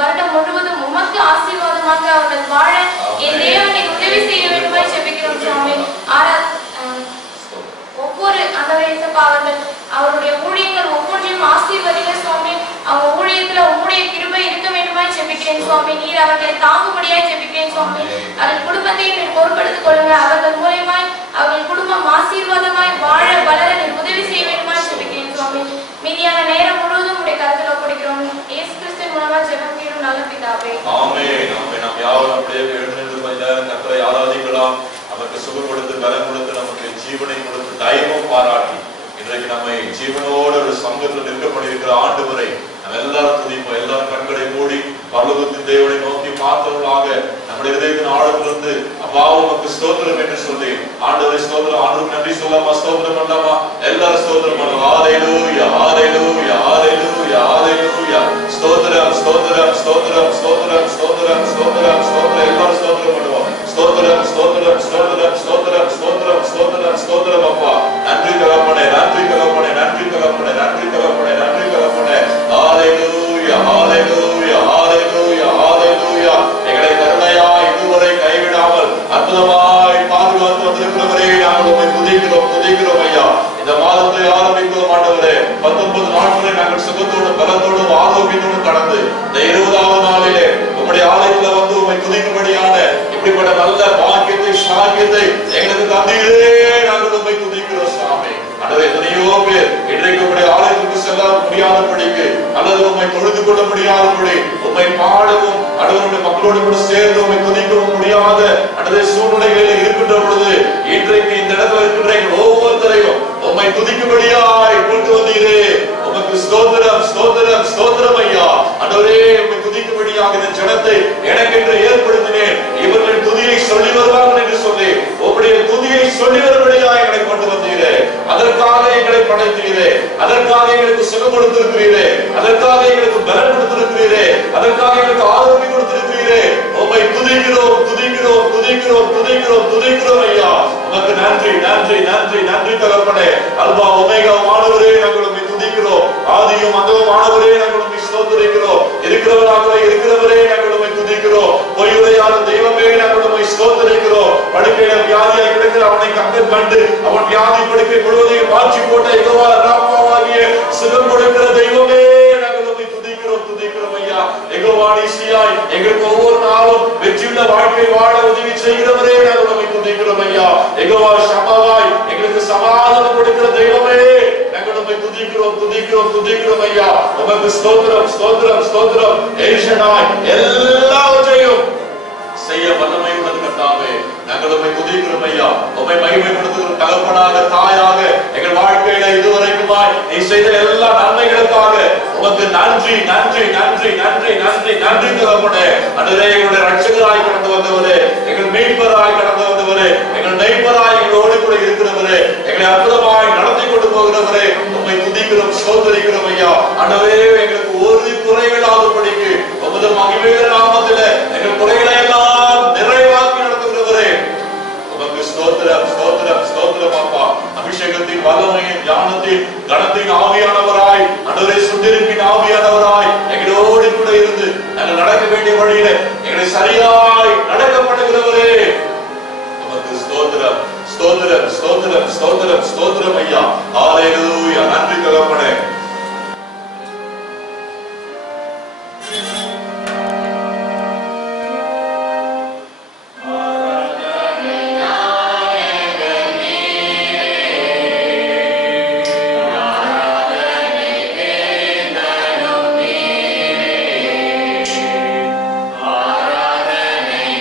வருடம் முழுவதும் உமக்கு ஆசீர்வாதமாக அவர்கள் வாழ என் தேவனை உதவி செய்ய வேண்டுமாய் ஜெபிக்கிறோம் சுவாமி. ஒவ்வொரு ஆண்டவரே இயேசுப்பா, அவருடைய ஊழியங்கள் ஒவ்வொன்றையும் ஆசீர்வதிங்க சுவாமி. அவங்க ஊழியத்துல உம்முடைய கிருபை இருக்க வேண்டுமாய் ஜெபிக்கிறேன் சுவாமி. நீர் அவர்களை தாங்கும்படியாய் ஜெபிக்கிறேன் சுவாமி. அவர்கள் குடும்பத்தை நீர் பொறுப்பெடுத்துக் கொள்ளுங்க. அவர்கள் மூலமாய் அவர்கள் குடும்பம் ஆசீர்வாதமாய் வாழ வளர நீர் உதவி செய்ய வேண்டுமாய் ஜெபிக்கிறேன் சுவாமி. மீதியான நேரம் முழுவதும் உடைய கருத்தில் ஒப்படைக்கிறோம். இயேசு கிறிஸ்துவின் மூலமா ஜெபம் கேளும் நல்ல பிதாவே. ஆமென். ஆமென். நாம் யாவரும் அப்படியே எழுந்திருந்து கொஞ்ச நேரம் கர்த்தரை ஆராதிக்கலாம். நமக்கு சுகம் கொடுத்து பலம் கொடுத்து நமக்கு ஜீவனை கொடுத்து தயவும் பாராட்டி இன்றைக்கு நம்மை ஜீவனோடு ஒரு சங்கத்தில் நிற்க பண்ணியிருக்கிற ஆண்டவரை நம்ம எல்லாரும் துதிப்போம். எல்லாரும் கண்களை மூடி பரலோகத்தின் தேவனை நோக்கி பார்த்தவர்களாக நம்முடைய இதயத்தின் ஆழத்திலிருந்து அப்பா உமக்கு ஸ்தோத்திரம் என்று சொல்லி ஆண்டவரை ஸ்தோத்திரம், ஆண்டவருக்கு நன்றி சொல்லாமா, ஸ்தோத்திரம் பண்ணலாமா? எல்லாரும் ஸ்தோத்திரம் பண்ணுவோம். ஹல்லேலூயா, ஹல்லேலூயா, ஹல்லேலூயா, ஹல்லேலூயா. ஸ்தோத்திரம், ஸ்தோத்திரம், ஸ்தோத்திரம், ஸ்தோத்திரம், ஸ்தோத்திரம், ஸ்தோத்திரம், ஸ்தோத்திரம். எல்லாரும் ஸ்தோத்திரம் பண்ணுவோம். ஸ்தோத்திரம், ஸ்தோத்திரம், ஸ்தோத்திரம், ஸ்தோத்திரம், ஸ்தோத்திரம், ஸ்தோத்திரம், ஸ்தோத்திரம். அப்பா நன்றி தகப்பனே, நன்றி தகப்பனே, நன்றி தகப்பனே, நன்றி தகப்பனே, நன்றி தகப்பனே. ஹல்லேலூயா, ஹல்லேலூயா, ஹல்லேலூயா, ஹல்லேலூயா. எங்களை கருணையா இதுவரை கைவிடாமல் அற்புதமா ஆண்டவரே 19 நாட்களை நாங்கள் சுகத்தோடும் பலத்தோடும் ஆரோக்கியத்தோடும் கடந்து இந்த 20வது நாளிலே உம்முடைய ஆலயத்துல வந்து உம்மை துதிக்கும்படியான இப்படிப்பட்ட நல்ல பாக்கியத்தை சாக்கியத்தை எங்களுக்கு தந்தீரே. நாங்கள் உம்மை துதிக்கிறோம் சாமி. ஆண்டவரே, எத்தனையோ பேர் இன்றைக்கு உம்முடைய ஆலயத்துக்கு செல்ல முடியாதபடிக்கு அல்லது உம்மை தொழுது கொள்ள முடியாதபடி உம்மை பாடவும் ஆண்டவருடைய மக்களோடு கூட சேர்ந்து உம்மை துதிக்கவும் முடியாத ஆண்டவரே சூழ்நிலைகளில் இருக்கின்ற பொழுது இன்றைக்கு இந்த இடத்துல இருக்கின்ற எங்கள் ஒவ்வொருத்தரையும் உம்மை துதிக்கும்படியாய் கொண்டு வந்தீரே. உமக்கு ஸ்தோத்திரம் ஸ்தோத்திரம் ஸ்தோத்திரம் ஐயா. ஆண்டவரே, உம்மை துதிக்கும்படியாக இந்த ஜனத்தை எனக்கென்று ஏற்படுத்தினேன். இவர்கள் துதியை சொல்லி வருவார்கள் என்று சொல்லி உம்முடைய துதியை சொல்லி வரும்படியாய் எங்களை கொண்டு வந்தீரே. அதற்காக எங்களை படைத்தீரே, அதற்காக எங்களுக்கு சுகம் கொடுத்திருக்கிறீரே, அதற்காக எங்களுக்கு பலன் கொடுத்திருக்கிறீரே, அதற்காக எங்களுக்கு ஆரோக்கியம் கொடுத்திருக்கிறீரே. உம்மை துதிக்கிறோம் துதிக்கிறோம் துதிக்கிறோம் துதிக்கிறோம் துதிக்கிறோம் ஐயா. உமக்கு நன்றி நன்றி நன்றி நன்றி தகப்பனே. அல்பா ஒமேகா மாணவரே, நாங்கள் உம்மை துதிக்கிறோம். ஆதியும் அந்தவும் மாணவரே, நாங்கள் உம்மை ஸ்தோத்திரிக்கிறோம். இருக்கிறவராகவே இருக்கிறவரே, நாங்கள் உம்மை துதிக்கிறோம். பொய்யுரையாத தெய்வமே, நாங்கள் உம்மை ஸ்தோத்திரிக்கிறோம். படுக்கையில வியாதியாய் கிடக்கிற அவனை கண்கள் கண்டு அவன் வியாதி படுக்கை முழுவதையும் மாற்றி போட்ட யெகோவா ராப்பாவாகிய சுகம் கொடுக்கிற தெய்வமே, நாங்கள் உம்மை துதிக்கிறோம் துதிக்கிறோம் ஐயா. யெகோவா நீசியாய் எங்களுக்கு ஒவ்வொரு நாளும் வெற்றியுள்ள வாழ்க்கை வாழ உதவி செய்கிறவரே, நாங்கள் உம்மை துதிக்கிறோம் ஐயா. யெகோவா ஷமாவாய் எங்களுக்கு சமாதானம் கொடுக்கிற தெய்வமே, நாங்கள் உம்மை துதிக்கிறோம் துதிக்கிறோம் துதிக்கிறோம் ஐயா. உமக்கு ஸ்தோத்திரம் ஸ்தோத்திரம் ஸ்தோத்திரம். எல்ஷடாய் எல்லாவற்றையும் செய்ய வல்லமை உள்ளது கர்த்தாவே. நாங்கள் உம்மை துதிக்கிறோம் ஐயா. உம்மை மகிமைப்படுத்துகிற தகப்பனாக தாயாக எங்கள் வாழ்க்கையில இதுவரைக்குமாய் நீ செய்த எல்லா நன்மைகளுக்காக உமக்கு நன்றி நன்றி நன்றி நன்றி நன்றி நன்றி தகப்பனே. ஆண்டவரே, எங்களுடைய ரட்சகராய் கடந்து வந்தவரே, எங்கள் மீட்பராய் கடந்து வந்தவரே, எங்கள் நெய்ப்பராய் எங்களோடு கூட இருக்கிறவரே, எங்களை அற்புதமாய் நடத்தி கொண்டு போகிறவரே, உம்மை துதிக்கிறோம் ஸ்தோத்திரிக்கிறோம் ஐயா. ஆண்டவரே, எங்களுக்கு ஒரு குறைவில்லாதபடிக்கு உமது மகிமையுள்ள நாமத்திலே எங்கள் குறைகளை எல்லாம் நிறைவாக்கி நடத்துகிறவரே, உமக்கு ஸ்தோத்திரம் ஸ்தோத்திரம் ஸ்தோத்திரம் அப்பா. அபிஷேகத்தின் வல்லமையின் ஞானத்தின் கணத்தின் ஆவியானவராய் ஆண்டவரே, சுட்டிருப்பின் ஆவியானவராய் எங்களோடு கூட இருந்து நாங்கள் நடக்க வேண்டிய வழியில எங்களை சரியாய் நடக்கப்படுகிறவரே, உமக்கு ஸ்தோத்திரம் ஸ்தோத்திரம் ஸ்தோத்திரம் ஸ்தோத்திரம் ஸ்தோத்திரம் ஐயா. ஹல்லேலூயா. நன்றி தகப்பனே. ஆராதனை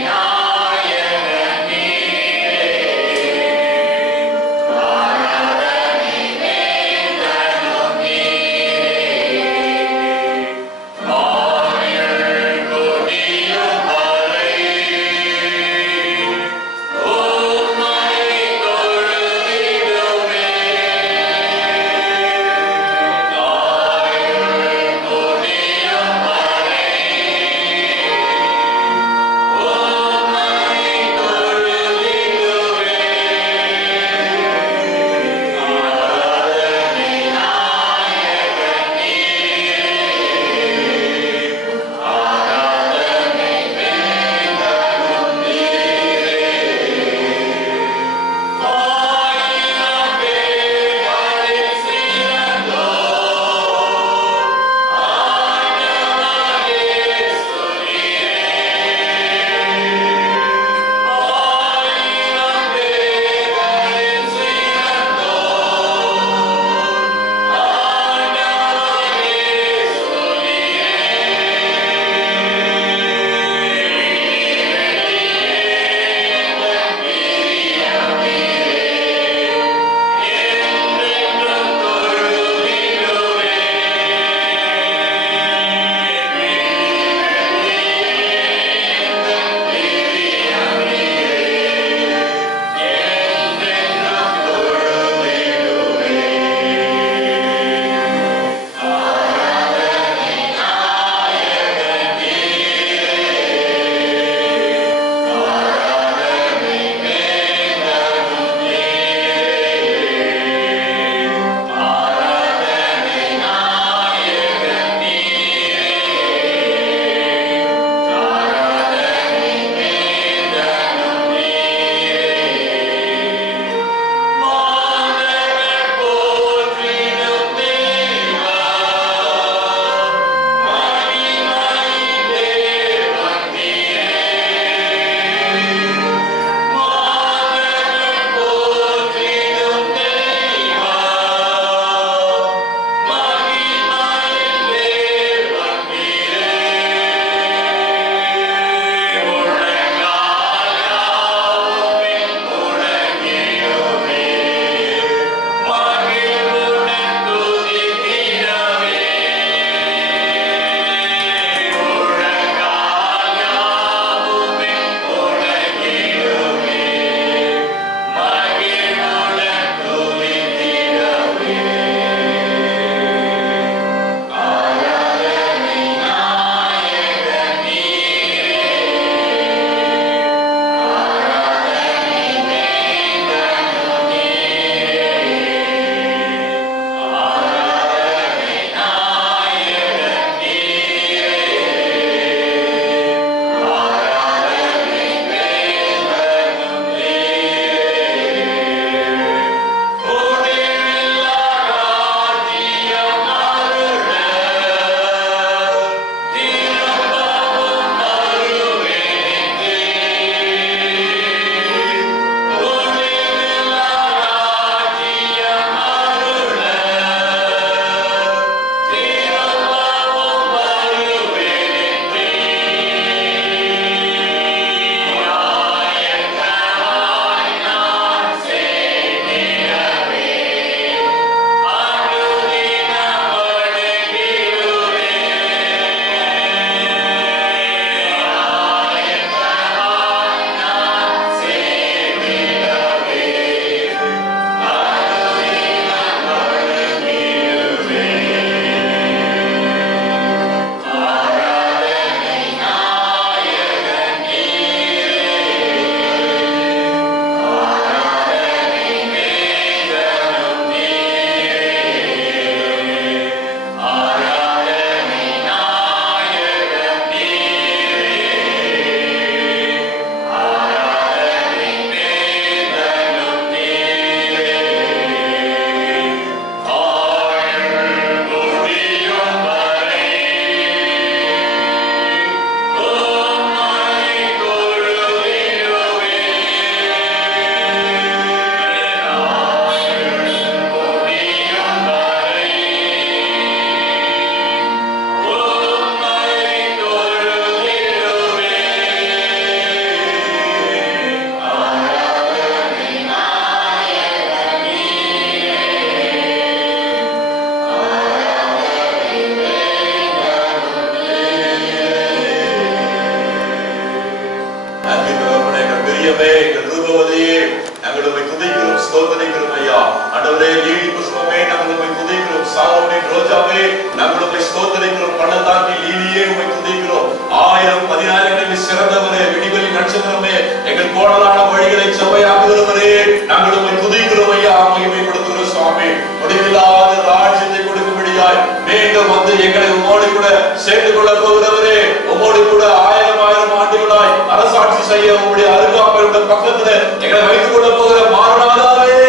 எங்களை உம்மோடு கூட சேர்ந்து கொள்ள போகிறவரே, உம்மோடு கூட 1000 ஆண்டுகளாய் அரசாட்சி செய்ய உங்களுடைய அருகாமையுடைய பக்கத்துல எங்களை வைத்துக் கொள்ள போகிற மாறனாதாவே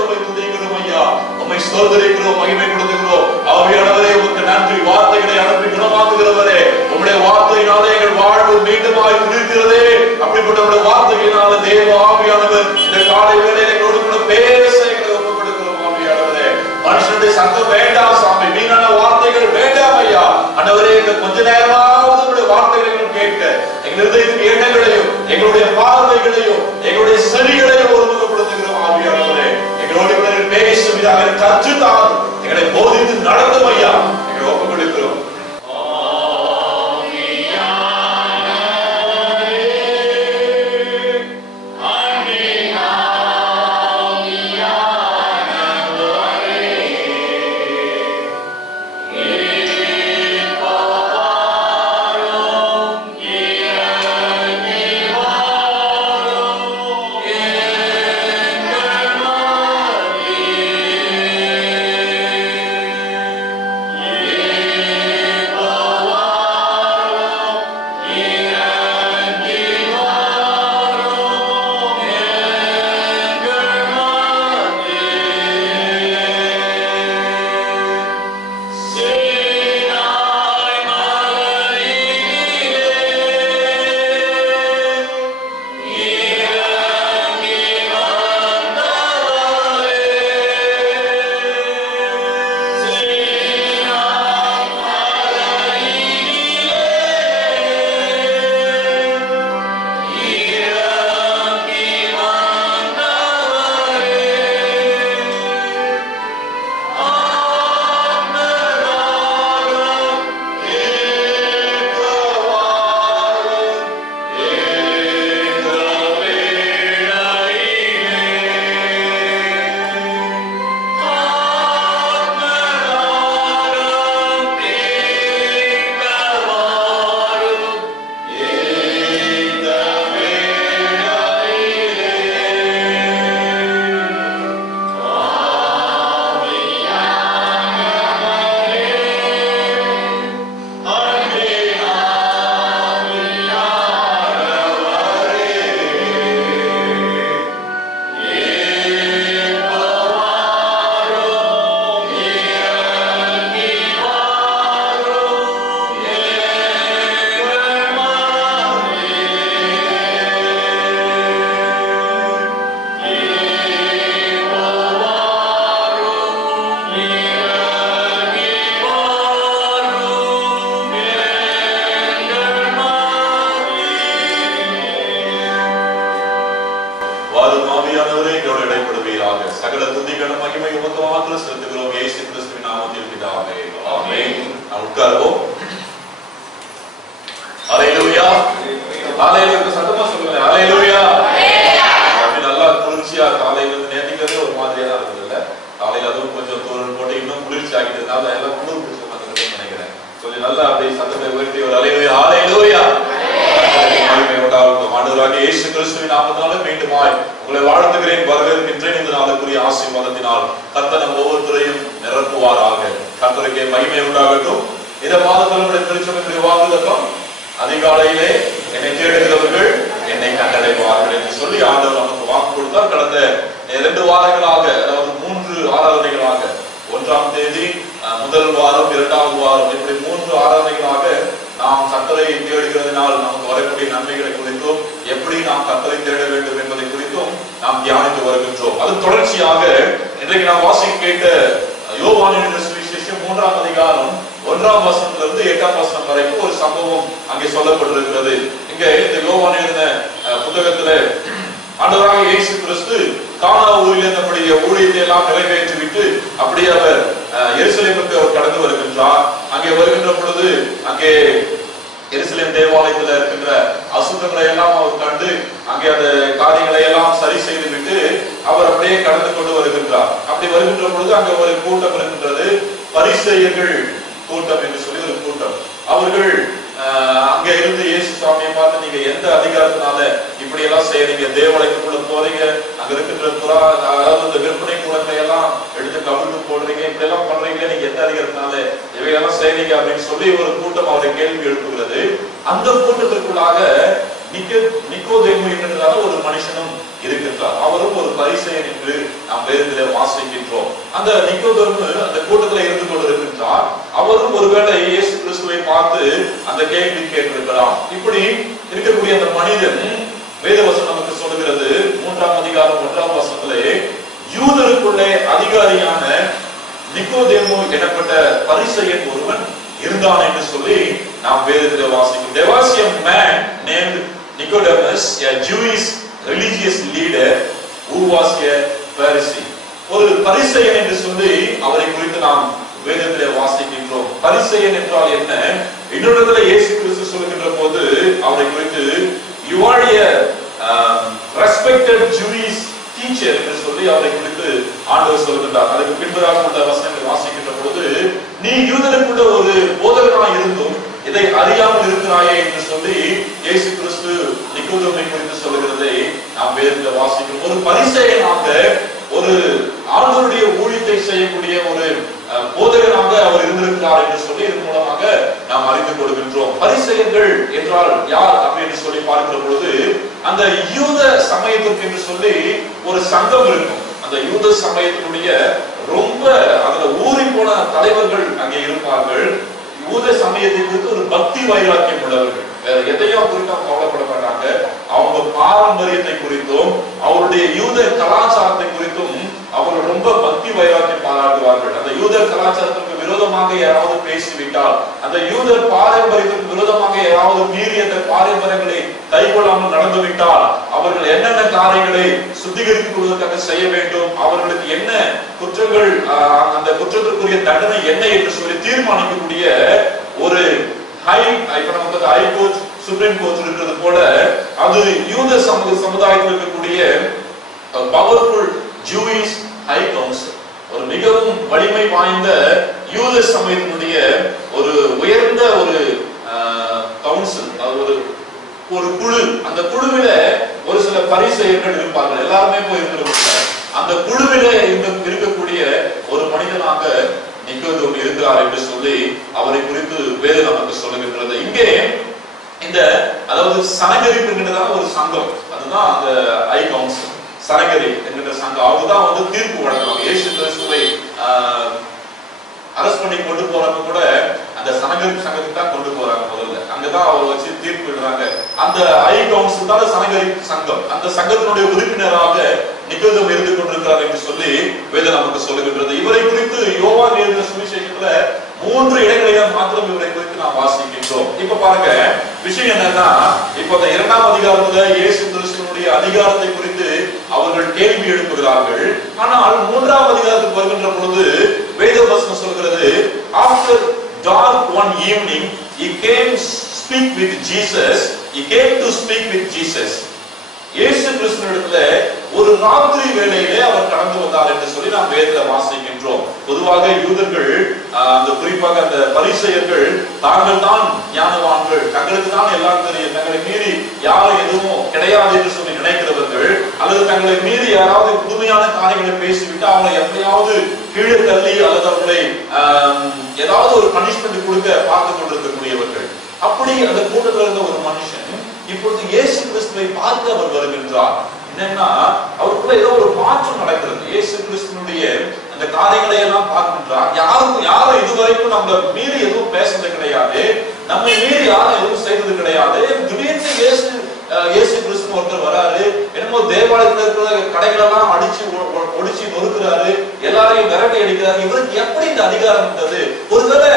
உம்மை துதிக்கிறோம் ஐயா. உம்மை ஸ்தோத்திரிக்கிறோம், மகிமை கொடுக்கிறோம். ஆவியானவரே, உமக்கு நன்றி. வார்த்தைகளை அனுப்பி குணமாக்குகிறவரே, உம்முடைய வார்த்தையினாலே எங்கள் வாழ்வு மீண்டுமாய் துதிக்கிறதே. அப்படிப்பட்ட உம்முடைய வார்த்தையினால தேவ ஆவியானவர் இந்த காலை வேளையிலே எங்களோடு கூட பேச எங்களை ஒப்புக் கொடுக்கிறோம். ஆவியானவரே, மனுஷனுடைய சங்கம் வேண்டாம் சாமி, வீணான வார்த்தைகள் வேண்டாம் ஐயா. ஆண்டவரே, இந்த கொஞ்ச நேரமாவது உங்களுடைய வார்த்தைகளை கேட்க எங்களுடைய எண்ணங்களையும் எங்களுடைய பார்வைகளையும் எங்களுடைய செவிகளையும் ஒருமுகப்படுத்துகிறோம். ஆவியானவரே, எங்களோடு பேசுவதாக கற்றுத்தான் எங்களை போதித்து நடந்தும் ஐயா எங்களை ஒப்புக் கொடுக்கிறோம். சகல துதிகளும் மகிமை உமக்கு மாத்திரம் செலுத்துகிறோம். இயேசு கிறிஸ்துவின் நாமத்தில் பிதாவே, ஆமென். நாம் உட்காருவோம். ஹல்லேலூயா, ஹல்லேலூயா. சத்தமா சொல்லுங்க, ஹல்லேலூயா. அப்படி நல்லா குளிர்ச்சியா காலையில இருந்து நேத்திக்கிறதே ஒரு மாதிரியா தான் இருந்தது இல்ல. காலையில அதுவும் கொஞ்சம் தூரல் போட்டு இன்னும் குளிர்ச்சி ஆகிட்டதுனால எல்லாம் குளிர் பிடிச்ச மாதிரி நினைக்கிறேன். கொஞ்சம் நல்லா அப்படியே சத்தத்தை உயர்த்தி ஒரு ஹல்லேலூயா, ஹல்லேலூயா. ஆண்டவராகிய இயேசு கிறிஸ்துவின் நாமத்தினாலே மீண்டுமாய் உங்களை வாழ்த்துகிறேன், வரவேற்கின்றேன். இந்த நாளுக்குரிய ஆசீர்வாதத்தினால் கர்த்தர் நம் ஒவ்வொருவரையும் நிரப்புவாராக. கர்த்தருக்கே மகிமை உண்டாகட்டும். இந்த மாதத்தில் திருச்சபையுடைய வாக்குத்தத்தம், அதிகாலையிலே என்னை தேடுகிறவர்கள் என்னை கண்டடைவார்கள் என்று சொல்லி ஆண்டவர் நமக்கு வாக்கு கொடுத்தார். கடந்த 2 வாரங்களாக, அதாவது 3 ஆராதனைகளாக, 1ஆம் தேதி முதல் வாரம், 2வது வாரம், இப்படி 3 ஆராதனைகளாக நாம் கர்த்தரை தேடுகிறதுனால் நமக்கு வரக்கூடிய நன்மைகளை குறித்தும் எப்படி நாம் கர்த்தரை தேட வேண்டும் என்பதை குறித்தும் நாம் தியானித்து வருகின்றோம். அது தொடர்ச்சியாக இன்றைக்கு நாம் வாசிக்க கேட்ட யோவான் எழுதின சுவிசேஷம் 3ஆம் அதிகாரம் 1ஆம் வசனத்திலிருந்து 8ஆம் வசனம் வரைக்கும் ஒரு சம்பவம் அங்கே சொல்லப்பட்டிருக்கிறது. இங்க இந்த யோவான் எழுதின புத்தகத்துல ஆண்டவராகிய இயேசு கிறிஸ்து கானா ஊரில் இருந்தபடிய ஊழியத்தை எல்லாம் நிறைவேற்றி விட்டு அப்படியே அவர் எருசலேமுக்கு அவர் கடந்து வருகின்றார். அங்கே வருகின்ற பொழுது அங்கே எருசலேம் தேவாலயத்தில் இருக்கின்ற அசுத்தங்களை எல்லாம் அவர் கண்டு அங்கே அந்த காரியங்களை எல்லாம் சரி செய்து விட்டு அவர் அப்படியே கடந்து கொண்டு வருகின்றார். அப்படி வருகின்ற பொழுது அங்கே ஒரு கூட்டம் இருக்கின்றது, பரிசேயர்கள் கூட்டம் என்று சொல்லி ஒரு கூட்டம். அவர்கள் அங்க இருந்து இயேசு சுவாமியை பார்த்து, நீங்க எந்த அதிகாரத்தினால இப்படி எல்லாம் செய்யறீங்க? தேவாலயத்துக்குள்ள போறீங்க, அங்க இருக்கின்ற அதாவது இந்த விற்பனை கூடங்களை எல்லாம் எடுத்து கவிழ்த்து போடுறீங்க, இப்படி எல்லாம் பண்றீங்களே, நீங்க எந்த அதிகாரத்தினால இவையெல்லாம் செய்றீங்க அப்படின்னு சொல்லி ஒரு கூட்டம் அவரை கேள்வி எழுப்புகிறது. அந்த கூட்டத்திற்குள்ளாக நிக்கோதேமு என்கிற ஒரு மனுஷனும் இருக்கின்றார். அவரும் ஒரு பரிசேயன் என்று நாம் வேதத்திலே வாசிக்கின்றோம். அந்த நிக்கோதேமு அந்த கூட்டத்தில் இருந்து கொண்டிருக்கின்றார். அவரும் ஒருவேளை இயேசு கிறிஸ்துவை பார்த்து அந்த கேள்வி கேட்டிருக்கலாம். இப்படி இருக்கக்கூடிய அந்த மனிதன் வேதவசனம் நமக்கு சொல்லுகிறது 3ஆம் அதிகாரம் 1ஆம் வசனத்திலே யூதருக்குள்ளே அதிகாரியான நிக்கோதேமு எனப்பட்ட பரிசேயன் ஒருவன் இருந்தான் என்று சொல்லி நாம் வேதத்திலே வாசிக்கிறோம். There was a man named Nicodemus, a Jewish religious leader who was a Pharisee. ஒரு பரிசேயன் என்று சொல்லி அவரை குறித்து நாம் வேதத்திலே வாசிக்கின்றோம். பரிசேயன் என்றால் என்ன? இன்னொரு இயேசு கிறிஸ்து சொல்லுகின்ற போது அவரை குறித்து you are a respected Jewish teacher என்று சொல்லி அவரை குறித்து ஆண்டவர் சொல்லுகின்றார். அதுக்கு பின்பதாக உள்ள வசனங்களை வாசிக்கின்ற போது நீ யூதருக்குள்ள ஒரு போதகனாய் இருந்தும் இதை அறியாமல் இருக்கிறாயே என்று சொல்லி இயேசு கிறிஸ்து நிக்கோதேமை குறித்து சொல்லுகிறதை நாம் வேதத்தில் வாசிக்கிறோம். ஒரு பரிசேயனாக ஒரு ஆண்டவருடைய ஊழியத்தை செய்யக்கூடிய ஒரு போதகனாக அவர் இருந்திருக்கிறார் என்று சொல்லி இதன் மூலமாக நாம் அறிந்து கொள்கின்றோம். பரிசேயர்கள் என்றால் யார் அப்படின்னு சொல்லி பார்க்கிற பொழுது அந்த யூத சமயத்திற்கு என்று சொல்லி ஒரு சங்கம் இருக்கும். அந்த யூத சமயத்தினுடைய ரொம்ப அதுல ஊறி போன தலைவர்கள் அங்கே இருப்பார்கள். யூத சமயத்தை குறித்து ஒரு பக்தி வைராக்கியம் உள்ளவர்கள். வேற எதையும் குறித்து கவலைப்பட மாட்டாங்க. அவங்க பாரம்பரியத்தை குறித்தும் அவருடைய யூத கலாச்சாரத்தை குறித்தும் அவர்கள் ரொம்ப பக்தி வைராக்கியம் பாராட்டுவார்கள். அந்த யூத கலாச்சாரத்திற்கு விரோதமாக யாராவது பேசிவிட்டால், அந்த யூத பாரம்பரியத்திற்கு விரோதமாக யாராவது மீறி அந்த பாரம்பரியங்களை கைகொள்ளாமல் நடந்துவிட்டால் அவர்கள் என்னென்ன காரியங்களை சுத்திகரித்துக் கொள்வதற்காக செய்ய வேண்டும், அவர்களுக்கு என்ன குற்றங்கள், அந்த குற்றத்திற்குரிய தண்டனை என்ன என்று சொல்லி தீர்மானிக்கக்கூடிய ஒரு ஹைகோர்ட் சுப்ரீம் கோர்ட் இருக்கிறது போல அது யூத சமுதாயத்தில் இருக்கக்கூடிய பவர்ஃபுல் ஜூயிஷ் ஹை கவுன்சில், ஒரு மிகவும் வலிமை வாய்ந்த யூத சமயத்தினுடைய ஒரு உயர்ந்த ஒரு கவுன்சில், அது ஒரு குழு. அந்த குழுவில ஒரு சில பரிசேயர்கள் இருப்பார்கள். எல்லாருமே போய் இருந்திருப்பாங்க. அந்த குழுவில இருக்கக்கூடிய ஒரு மனிதனாக நிக்கோதேமு இருக்கிறார் என்று சொல்லி அவரை குறித்து வேதம் நமக்கு சொல்லுகின்றது. இங்கே இந்த அதாவது சனகரிப்பு என்கிறதான ஒரு சங்கம், அதுதான் அந்த ஐ கவுன்சில். சனகரி என்கிற சங்கம் அவங்கதான் தீர்ப்பு வழங்குவாங்க. இயேசு கிறிஸ்துவை அரெஸ்ட் பண்ணி கொண்டு போறப்ப கூட அந்த சனகரிப்பு சங்கத்துக்கு தான் கொண்டு போறாங்க. முதல்ல அங்கதான் அவர் வச்சு தீர்ப்பு விடுறாங்க. அந்த ஐ கவுன்சில் தான் சனகரிப்பு சங்கம். அந்த சங்கத்தினுடைய உறுப்பினராக நிக்கோதேமு இருந்து கொண்டிருக்கிறார் என்று சொல்லி வேதம் நமக்கு சொல்லுகின்றது. இவரை குறித்து யோவான் எழுதின சுவிசேஷத்துல 3 இடங்களில மாத்திரம் இவரை குறித்து நாம் வாசிக்கின்றோம். இப்ப பாருங்க, விஷயம் என்னன்னா, இப்ப இந்த 2ஆம் அதிகாரத்துல இயேசு கிறிஸ்துவினுடைய அதிகாரத்தை குறித்து அவர்கள் கேள்வி எழுப்புகிறார்கள். ஆனால் 3ஆம் அதிகாரத்துக்கு வருகின்ற பொழுது வேத வசனம் சொல்கிறது, after dark one evening he came to speak with Jesus. இயேசு கிறிஸ்துவிடத்துல ஒரு ராத்திரி வேளையிலே அவர் கடந்து வந்தார் என்று சொல்லி நாம் வேதத்துல வாசிக்கின்றோம். பொதுவாக யூதர்கள், அந்த குறிப்பாக அந்த பரிசேயர்கள் தாங்கள் தான் ஞானவான்கள், தங்களுக்கு தான் எல்லாம் தெரியும், தங்களை மீறி யாரும் எதுவும் கிடையாது என்று சொல்லி நினைக்கிறவர்கள், அல்லது தங்களை மீறி யாராவது புதுமையான காரியங்களை பேசிவிட்டு அவங்களை எப்படியாவது கீழே தள்ளி அல்லது அவர்களை ஏதாவது ஒரு பனிஷ்மெண்ட் கொடுக்க பார்த்து கொண்டிருக்கக்கூடியவர்கள். அப்படி அந்த கூட்டத்தில் இருந்த ஒரு மனுஷன் இப்பொழுது இயேசு கிறிஸ்துவை பார்த்து அவர் வருகின்றார். என்னன்னா அவருக்குள்ள ஏதோ ஒரு மாற்றம் நடக்கிறது. இயேசு கிறிஸ்துனுடைய அந்த காரியங்களை எல்லாம் பார்க்கின்றார். யாரும் இதுவரைக்கும் நம்ம மீறி எதுவும் பேசுறது கிடையாது, நம்ம மீறி யாரும் எதுவும் செய்தது கிடையாது. திடீர்னு இயேசு கிறிஸ்து ஒருத்தர் வராரு, என்னமோ தேவாலயத்தில் இருக்கிற கடைகளெல்லாம் ஒடிச்சு நொறுக்கிறாரு, எல்லாரையும் விரட்டி அடிக்கிறாரு. இவருக்கு எப்படி இந்த அதிகாரம் இருந்தது? ஒருவேளை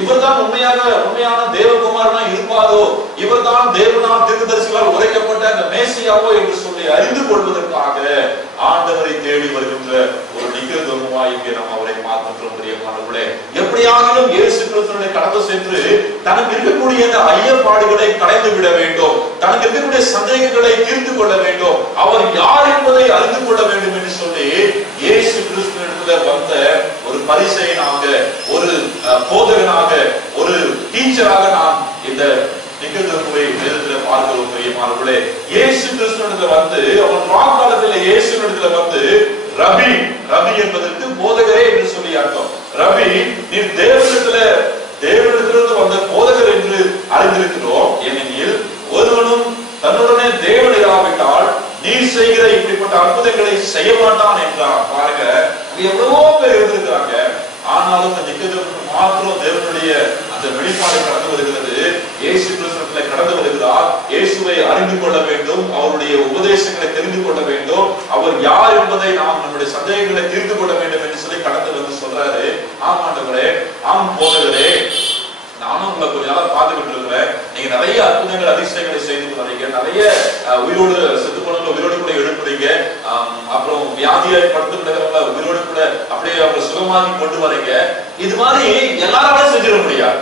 இவர்தான் உண்மையான தேவகுமாரனா இருப்பாரோ, இவர்தான் தேவனால் தீர்க்கதரிசிகளால் உரைக்கப்பட்ட அந்த மேசியாவோ என்று சொல்லி அறிந்து கொள்வதற்காக ஆண்டவரை தேடி வருகின்ற ஒரு நிக்கோதேமுவாய் இங்கே நாம் அவரை பார்க்கின்றோம். பிரியமானவர்களே, எப்படியாகிலும் இயேசு கிறிஸ்துவை கடந்து சென்று தனக்கு இருக்கக்கூடிய அந்த ஐயப்பாடுகளை களைந்து விட வேண்டும், தனக்கு இருக்கக்கூடிய சந்தேகங்களை தீர்த்து கொள்ள வேண்டும், அவர் யார் என்பதை அறிந்து கொள்ள வேண்டும் என்று சொல்லி இயேசு கிறிஸ்துவிடத்துல வந்த ஒரு பரிசேயனாக, ஒரு போதகனாக, ஒரு டீச்சராக நாம் இந்த நிக்கோதேமுவை வேதத்தில் பார்க்கிறோம் பிரியமானவர்களே. இயேசு கிறிஸ்துவிடத்துல வந்து அவன் வாக்காலத்துல இயேசுவிடத்துல வந்து ரபி, ரபி என்பதற்கு போதகரே என்று சொல்லி அர்த்தம். ரபி, நீ தேவனிடத்திலிருந்து வந்த போதகர் என்று அறிந்திருக்கிறோம். ஏனெனில் ஒருவனும் தன்னுடனே தேவன் இராவிட்டால் நீ செய்கிற இப்படிப்பட்ட அற்புதங்களை செய்ய மாட்டான் என்றான். பாருங்க, எவ்வளவோ பேர் இருந்திருக்கிறாங்க. ஆனாலும் நிக்கதேமு மாத்திரம் தேவனுடைய அந்த வெளிப்பாடு கடந்து வருகிறது. இயேசு கிறிஸ்துவிலே கடந்து வருகிறார். இயேசுவை அறிந்து கொள்ள வேண்டும், அவருடைய உபதேசங்களை தெரிந்து கொள்ள வேண்டும், அவர் யார் என்பதை நாம் நம்முடைய சந்தேகங்களை தீர்த்து கொள்ள வேண்டும் என்று சொல்லி கடந்து வந்து சொல்றாரு. ஆம் ஆண்டவரே, ஆம் போதகரே, நானும் உங்களை கொஞ்ச நாளா பார்த்துக்கிட்டு இருக்கிறேன். நீங்க நிறைய அற்புதங்கள் அதிசயங்களை செய்துட்டு வரீங்க, நிறைய உயிரோடு செத்து போனவங்களை உயிரோடு கூட எழுப்புறீங்க, அப்புறம் வியாதியாய் படுத்து கிடக்கிறவங்கள உயிரோடு கூட அப்படியே அவங்க சுகமாகி கொண்டு வரீங்க. இது மாதிரி எல்லாராலும் செஞ்சிட முடியாது.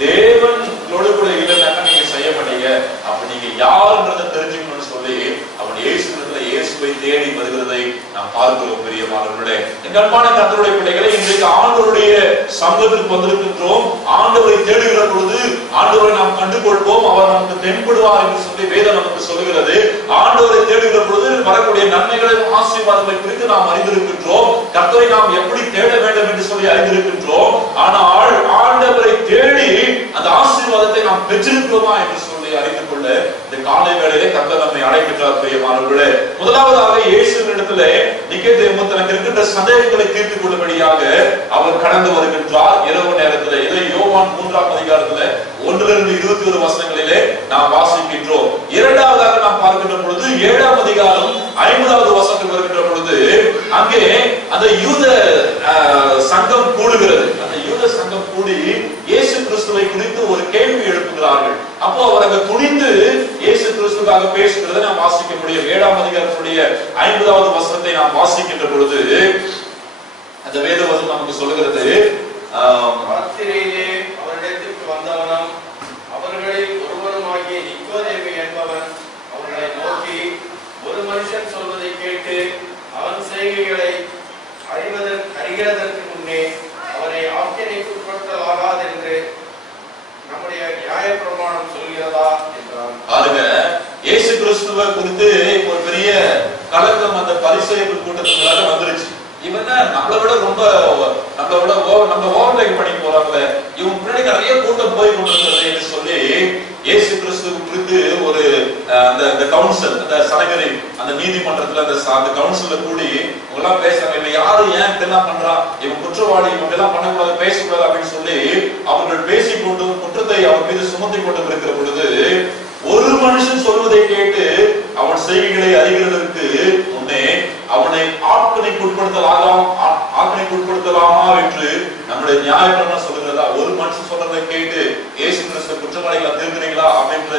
தேவனோடு கூட இல்லைன்னாக்கா நீங்க செய்ய மாட்டீங்க. அப்ப நீங்க யாருன்றதை தெரிஞ்சுக்கணும்னு சொல்லி அவன் இயேசுவை தேடி வருகிறதை நாம் பார்க்கிறோம். பிரியமானவர்களே, எங்கள் அன்பான கர்த்தருடைய பிள்ளைகளை, இன்றைக்கு ஆண்டவருடைய சமூகத்திற்கு வந்திருக்கின்றோம். ஆண்டவரை தேடுகிற பொழுது ஆண்டவரை நாம் கண்டுகொள்வோம், அவர் நமக்கு தென்படுவார் என்று சொல்லி வேதம் நமக்கு சொல்கிறது. ஆண்டவரை தேடுகிற பொழுது வரக்கூடிய நன்மைகளையும் ஆசீர்வாதங்களை குறித்து நாம் அறிந்திருக்கின்றோம். கர்த்தரை நாம் எப்படி தேட வேண்டும் என்று சொல்லி அறிந்திருக்கின்றோம். ஆனால் ஆண்டவரை தேடி அந்த ஆசீர்வாதத்தை நாம் பெற்றிருக்கிறோமா என்று சொல்லி அறிந்து கொள்ள இந்த காலை வேளையிலே கர்த்தர் நம்மை அழைக்கின்றார். பிரியமானவர்களே, முதலாவதாக இயேசுவினிடத்திலே நிக்கதேமு தனக்கு இருக்கின்ற சந்தேகங்களை தீர்த்துக் கொள்ளும்படியாக அவர் கடந்து வருகின்றார் இரவு நேரத்திலே. இதை யோவான் 3ஆம் அதிகாரத்திலே 1 - 21 வசனங்களிலே நாம் வாசிக்கின்றோம். இரண்டாவதாக நாம் பார்க்கின்ற பொழுது 7ஆம் அதிகாரம் 50வது வசனத்துக்கு வருகின்ற பொழுது அங்கே அந்த யூத சங்கம் கூடுகிறது. அந்த யூத சங்கம் கூடி இயேசு கிறிஸ்துவை குறித்து ஒரு கேள்வி எழுப்புகிறார்கள். அப்போ அவர் அங்க துணிந்து இயேசு கிறிஸ்துவாக பேசுகிறதை நாம் வாசிக்க முடியும். 7ஆம் அதிகாரத்துடைய 50வது வசனத்தை நாம் வாசிக்கின்ற பொழுது அந்த வேத வசனம் நமக்கு சொல்லுகிறது, ராத்திரியிலே அவரிடத்திற்கு வந்தவனும் அவர்களில் ஒருவனுமாகிய நிக்கோதேமு என்பவன் அவர்களை நோக்கி, ஒரு மனுஷன் சொல்வதை கேட்டு அவன் செய்கைகளை அறிகிறதற்கு முன்னே அவனை ஆக்கினைக்குட்படுத்தலாகாது என்று நம்முடைய நியாய பிரமாணம் சொல்கிறதா என்றான். பாருங்க, இயேசு கிறிஸ்துவை குறித்து ஒரு பெரிய கலக்கம் அந்த பரிசேயர்கள் கூட்டத்துக்குள்ளாக வந்துருச்சு. இவன் நம்மளை விட ரொம்ப நம்ம ஓவர்டேக் பண்ணி போறாங்க, இவன் பின்னாடி நிறைய கூட்டம் போய் கொண்டிருக்கிறது என்று சொல்லி இயேசு கிறிஸ்துவ குறித்து ஒரு அந்த கவுன்சில், அந்த சனகரி, அந்த நீதிமன்றத்துல அந்த கவுன்சில்ல கூடி எல்லாம் பேசுறாங்க. இவன் யாரு, ஏன் இதெல்லாம் பண்றான், இவன் குற்றவாளி, இவங்க எல்லாம் பண்ணக்கூடாது, பேசக்கூடாது அப்படின்னு சொல்லி அவர்கள் பேசிக்கொண்டு குற்றத்தை அவர் மீது சுமத்தி கொண்டு இருக்கிற பொழுது ஒரு மனுஷன் சொல்வதை கேட்டு அவன் செய்கைகளை அறிகிறதற்கு முன்னே அவனை ஆக்கினைக்குட்படுத்தலாமா என்று நம்முடைய நியாயப்பிரமாணம் சொல்லுகிறதா? ஒரு மனுஷன் சொல்றதை கேட்டு இயேசு கிறிஸ்து குற்றவாளிகளை தீர்க்கிறீங்களா அப்படின்ற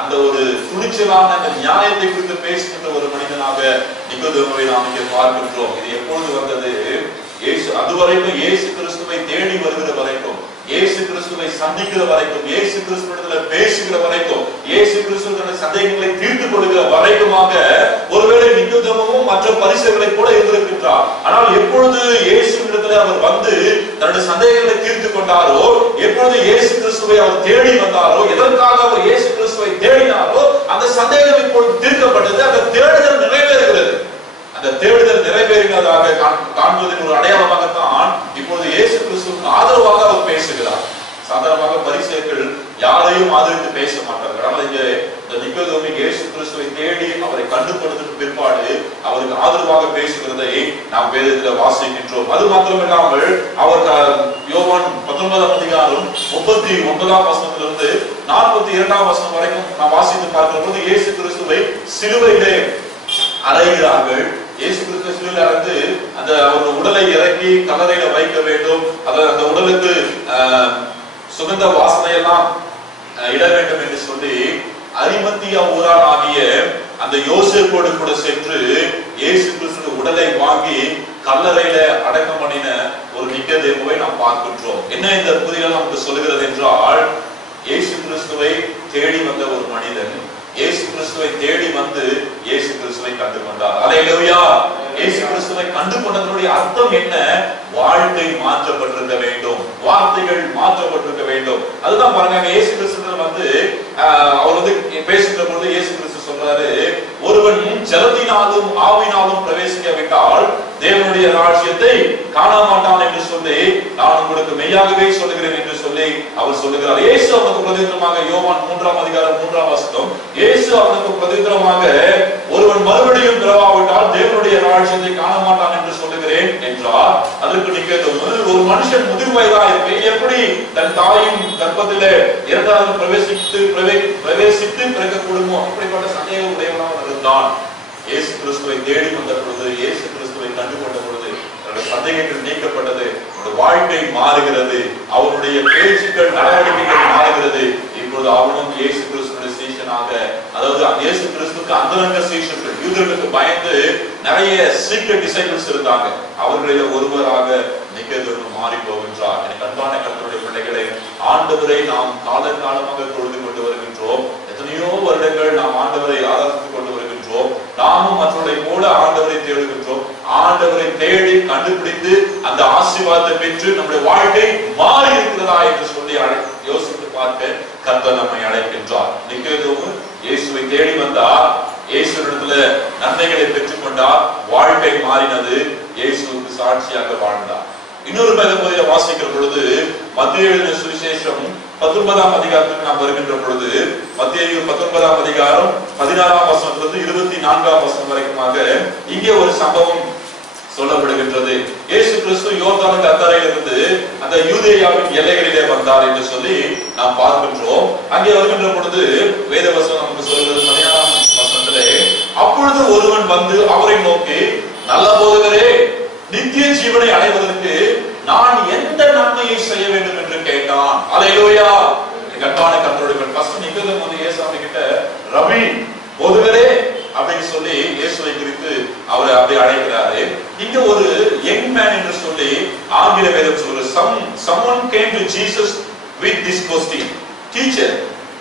அந்த ஒரு துணிச்சலான அந்த நியாயத்தை குறித்து பேசுகின்ற ஒரு மனிதனாக நிக்கோதேமுவை நாம் இங்கே பார்க்கின்றோம். இது எப்பொழுது வந்தது? அதுவரைக்கும் இயேசு கிறிஸ்துவை தேடி வருகிற வரைக்கும், இயேசு கிறிஸ்துவை சந்திக்கிற வரைக்கும், இயேசு கிறிஸ்துவிடத்துல பேசுகிற வரைக்கும், இயேசு கிறிஸ்துவினுடைய சந்தேகங்களை தீர்த்து கொள்கிற வரைக்குமாக ஒருவேளை நிக்கோதேமுவும் மற்ற பரிசேயர்களை கூட இருந்திருக்கின்றார். ஆனால் எப்பொழுது இயேசுவிடத்துல அவர் வந்து தன்னுடைய சந்தேகங்களை தீர்த்து கொண்டாரோ, எப்பொழுது இயேசு கிறிஸ்துவை அவர் தேடி வந்தாரோ, எதற்காக அவர் இயேசு கிறிஸ்துவை தேடினாரோ அந்த சந்தேகம் இப்பொழுது தீர்க்கப்பட்டது. அந்த தேடுதல் நிறைவேறுகிறது. அந்த தேடுதல் நிறைவேறினதாக காண்பதற்கு ஒரு அடையாளமாகத்தான் இப்போது இயேசு கிறிஸ்துவுக்கு ஆதரவாக அவர் பேசுகிறார். சாதாரணமாக பரிசேயர்கள் யாரையும் ஆதரித்து பேச மாட்டார்கள். ஆனால் இங்கே இந்த நிக்கோதேமு இயேசு கிறிஸ்துவை தேடி அவரை கண்டுபிடித்ததற்கு பிற்பாடு அவருக்கு ஆதரவாக பேசுகிறதை நாம் வேதத்தில் வாசிக்கின்றோம். அது மாத்திரமில்லாமல் அவர் யோவான் 19ஆம் அதிகாரம் 39ஆம் வசனத்திலிருந்து 42ஆம் வசனம் வரைக்கும் நாம் வாசித்து பார்க்கிற போது இயேசு கிறிஸ்துவை சிலுவையிலே அறைகிறார்கள். இயேசு கிறிஸ்து சிலுவையில் அறைந்து அந்த அவர் உடலை இறக்கி கல்லறையில வைக்க வேண்டும், அந்த உடலுக்கு சுகந்த வாசனையெல்லாம் இட வேண்டும் என்று சொல்லி அரிமத்தியா ஊரானாகிய அந்த யோசேப்போடு கூட சென்று இயேசு கிறிஸ்து உடலை வாங்கி கல்லறையில அடக்கம் பண்ணின ஒரு நிக்கோதேமுவை நாம் பார்க்கின்றோம். என்ன இந்த புதிய நமக்கு சொல்லுகிறது என்றால், இயேசு கிறிஸ்துவை தேடி வந்த ஒரு மனிதன் இயேசு கிறிஸ்துவை தேடி வந்து இயேசு கிறிஸ்துவை கண்டுகொண்டார். அல்லேலூயா. இயேசு கிறிஸ்துவை கண்டுகொண்டதனுடைய அர்த்தம் என்ன? வாழ்க்கை மாற்றப்பட்டிருக்க வேண்டும், வார்த்தைகள் மாற்றப்பட்டிருக்க வேண்டும். அதுதான் பாருங்க, இயேசு கிறிஸ்துவ வந்து அவர் வந்து பேசுகிற பொழுது இயேசு கிறிஸ்து சொல்றாரு, ஒருவன் ஜலத்தினாலும் ஆவினாலும் பிரவேசிக்காவிட்டால் தேவனுடைய ராஜ்யத்தை காண மாட்டான் என்று சொல்லி நான் உங்களுக்கு மெய்யாகவே சொல்லுகிறேன் என்று சொல்லி அவர் சொல்லுகிறார். இயேசு அவனுக்கு பிரதித்திரமாக யோவான் 3ஆம் அதிகாரம் 3ஆம் வசனம், இயேசு அவனுக்கு பிரதித்திரமாக ஒருவன் மறுபடியும் பிறவாவிட்டால் தேவனுடைய ராஜ்யத்தை காண மாட்டான் என்று சொல்லுகிறேன் என்றார். அதற்கு நிக்கதேமு, ஒரு மனுஷன் முதிர் வயதா இருப்பேன் எப்படி தன் தாயின் கர்ப்பத்திலே இரண்டாவது பிரவேசித்து பிறக்கக்கூடுமோ அப்படிப்பட்ட சந்தேகம் உடையவனாக இருந்தான். இயேசு கிறிஸ்துவை தேடி வந்த பொழுது, இயேசு கிறிஸ்துவை கண்டுகொண்ட பொழுது அவருடைய சந்தேகங்கள் நீக்கப்பட்டது. அவருடைய வாழ்க்கை மாறுகிறது, அவருடைய பேச்சுக்கள் நடவடிக்கைகள் மாறுகிறது. இப்பொழுது அவனும் இயேசு கிறிஸ்துடைய சீஷனாக, அதாவது இயேசு கிறிஸ்துக்கு அந்தரங்க சீஷர்கள், யூதர்களுக்கு பயந்து நிறைய சீக்ரெட் டிசைபிள்ஸ் இருந்தாங்க, அவர்களில் ஒருவராக நிக்கதேமு மாறி போகின்றார். எனக்கு அன்பான கர்த்தருடைய பிள்ளைகளை, ஆண்டவரை நாம் காலகாலமாக தொழுது கொண்டு வருகின்றோம். எத்தனையோ வருடங்கள் நாம் ஆண்டவரை ஆராதித்துக் கொண்டு வருகின்றோம். நாமும் மற்றவர்களை போல ஆண்டவரை தேடுகின்றோம். ஆண்டவரை தேடி கண்டுபிடித்து அந்த ஆசீர்வாதத்தை பெற்று நம்முடைய வாழ்க்கை மாறி இருக்கிறதா என்று சொல்லி யோசித்து பார்க்க கர்த்தர் நம்மை அழைக்கின்றார். நிக்கதேமு இயேசுவை தேடி வந்தார், இயேசுவிடத்துல நன்மைகளை பெற்றுக் கொண்டார், வாழ்க்கை மாறினது, இயேசுவுக்கு சாட்சியாக வாழ்ந்தார். இன்னொரு பகுதியை வாசிக்கிற பொழுது மத்தேயு எழுதின சுவிசேஷம் 19ஆம் அதிகாரத்துக்கு நாம் வருகின்ற பொழுது, மத்தேயு 19ஆம் அதிகாரம் 16ஆம் வசனத்திலிருந்து 24ஆம் வசனம் வரைக்குமாக இங்கே ஒரு சம்பவம் சொல்லப்படுகின்றது. இயேசு கிறிஸ்து யோர்தானுக்கு அக்கறையிலிருந்து அந்த யூதேயாவின் எல்லைகளிலே வந்தார் என்று சொல்லி நாம் பார்க்கின்றோம். அங்கே வருகின்ற பொழுது வேத வசனம் நமக்கு சொல்கிறது 16ஆம் வசனத்திலே, அப்பொழுது ஒருவன் வந்து அவரை நோக்கி, நல்ல போதகரே, நித்திய ஜீவனை அடைவதற்கு நான் எந்த நன்மையை செய்ய வேண்டும் என்று கேட்டான். அல்லேலூயா. கர்த்தரான கர்த்தருடைய ஃபர்ஸ்ட் நிக்கதேமு வந்து இயேசுவை கிட்ட ரபி போதகரே அப்படின்னு சொல்லி இயேசுவை குறித்து அவரை அப்படியே அழைக்கிறாரு. இங்க ஒரு யங் மேன் என்று சொல்லி ஆங்கில வேதம் சொல்லுது, someone came to Jesus with this question, teacher,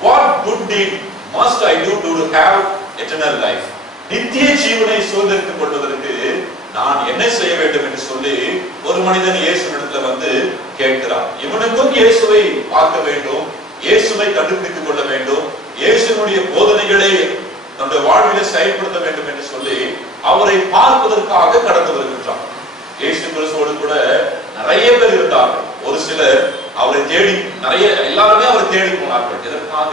what good deed must I do to have eternal life? நித்திய ஜீவனை சுதந்தரித்துக் கொள்வதற்கு நான் என்ன செய்ய வேண்டும் என்று சொல்லி ஒரு மனிதன் இயேசுவிடத்துல வந்து கேட்கிறான். இவனுக்கும் இயேசுவை பார்க்க வேண்டும், இயேசுவை கண்டுபிடித்துக் கொள்ள வேண்டும், இயேசுனுடைய போதனைகளை தன்னுடைய வாழ்விலே செயல்படுத்த வேண்டும் என்று சொல்லி அவரை பார்ப்பதற்காக கடந்து வருகின்றான். இயேசு கிறிஸ்துவோடு கூட நிறைய பேர் இருந்தார்கள். ஒரு சிலர் அவரை தேடி, எல்லாருமே அவரை தேடி போனார்கள். இதற்காக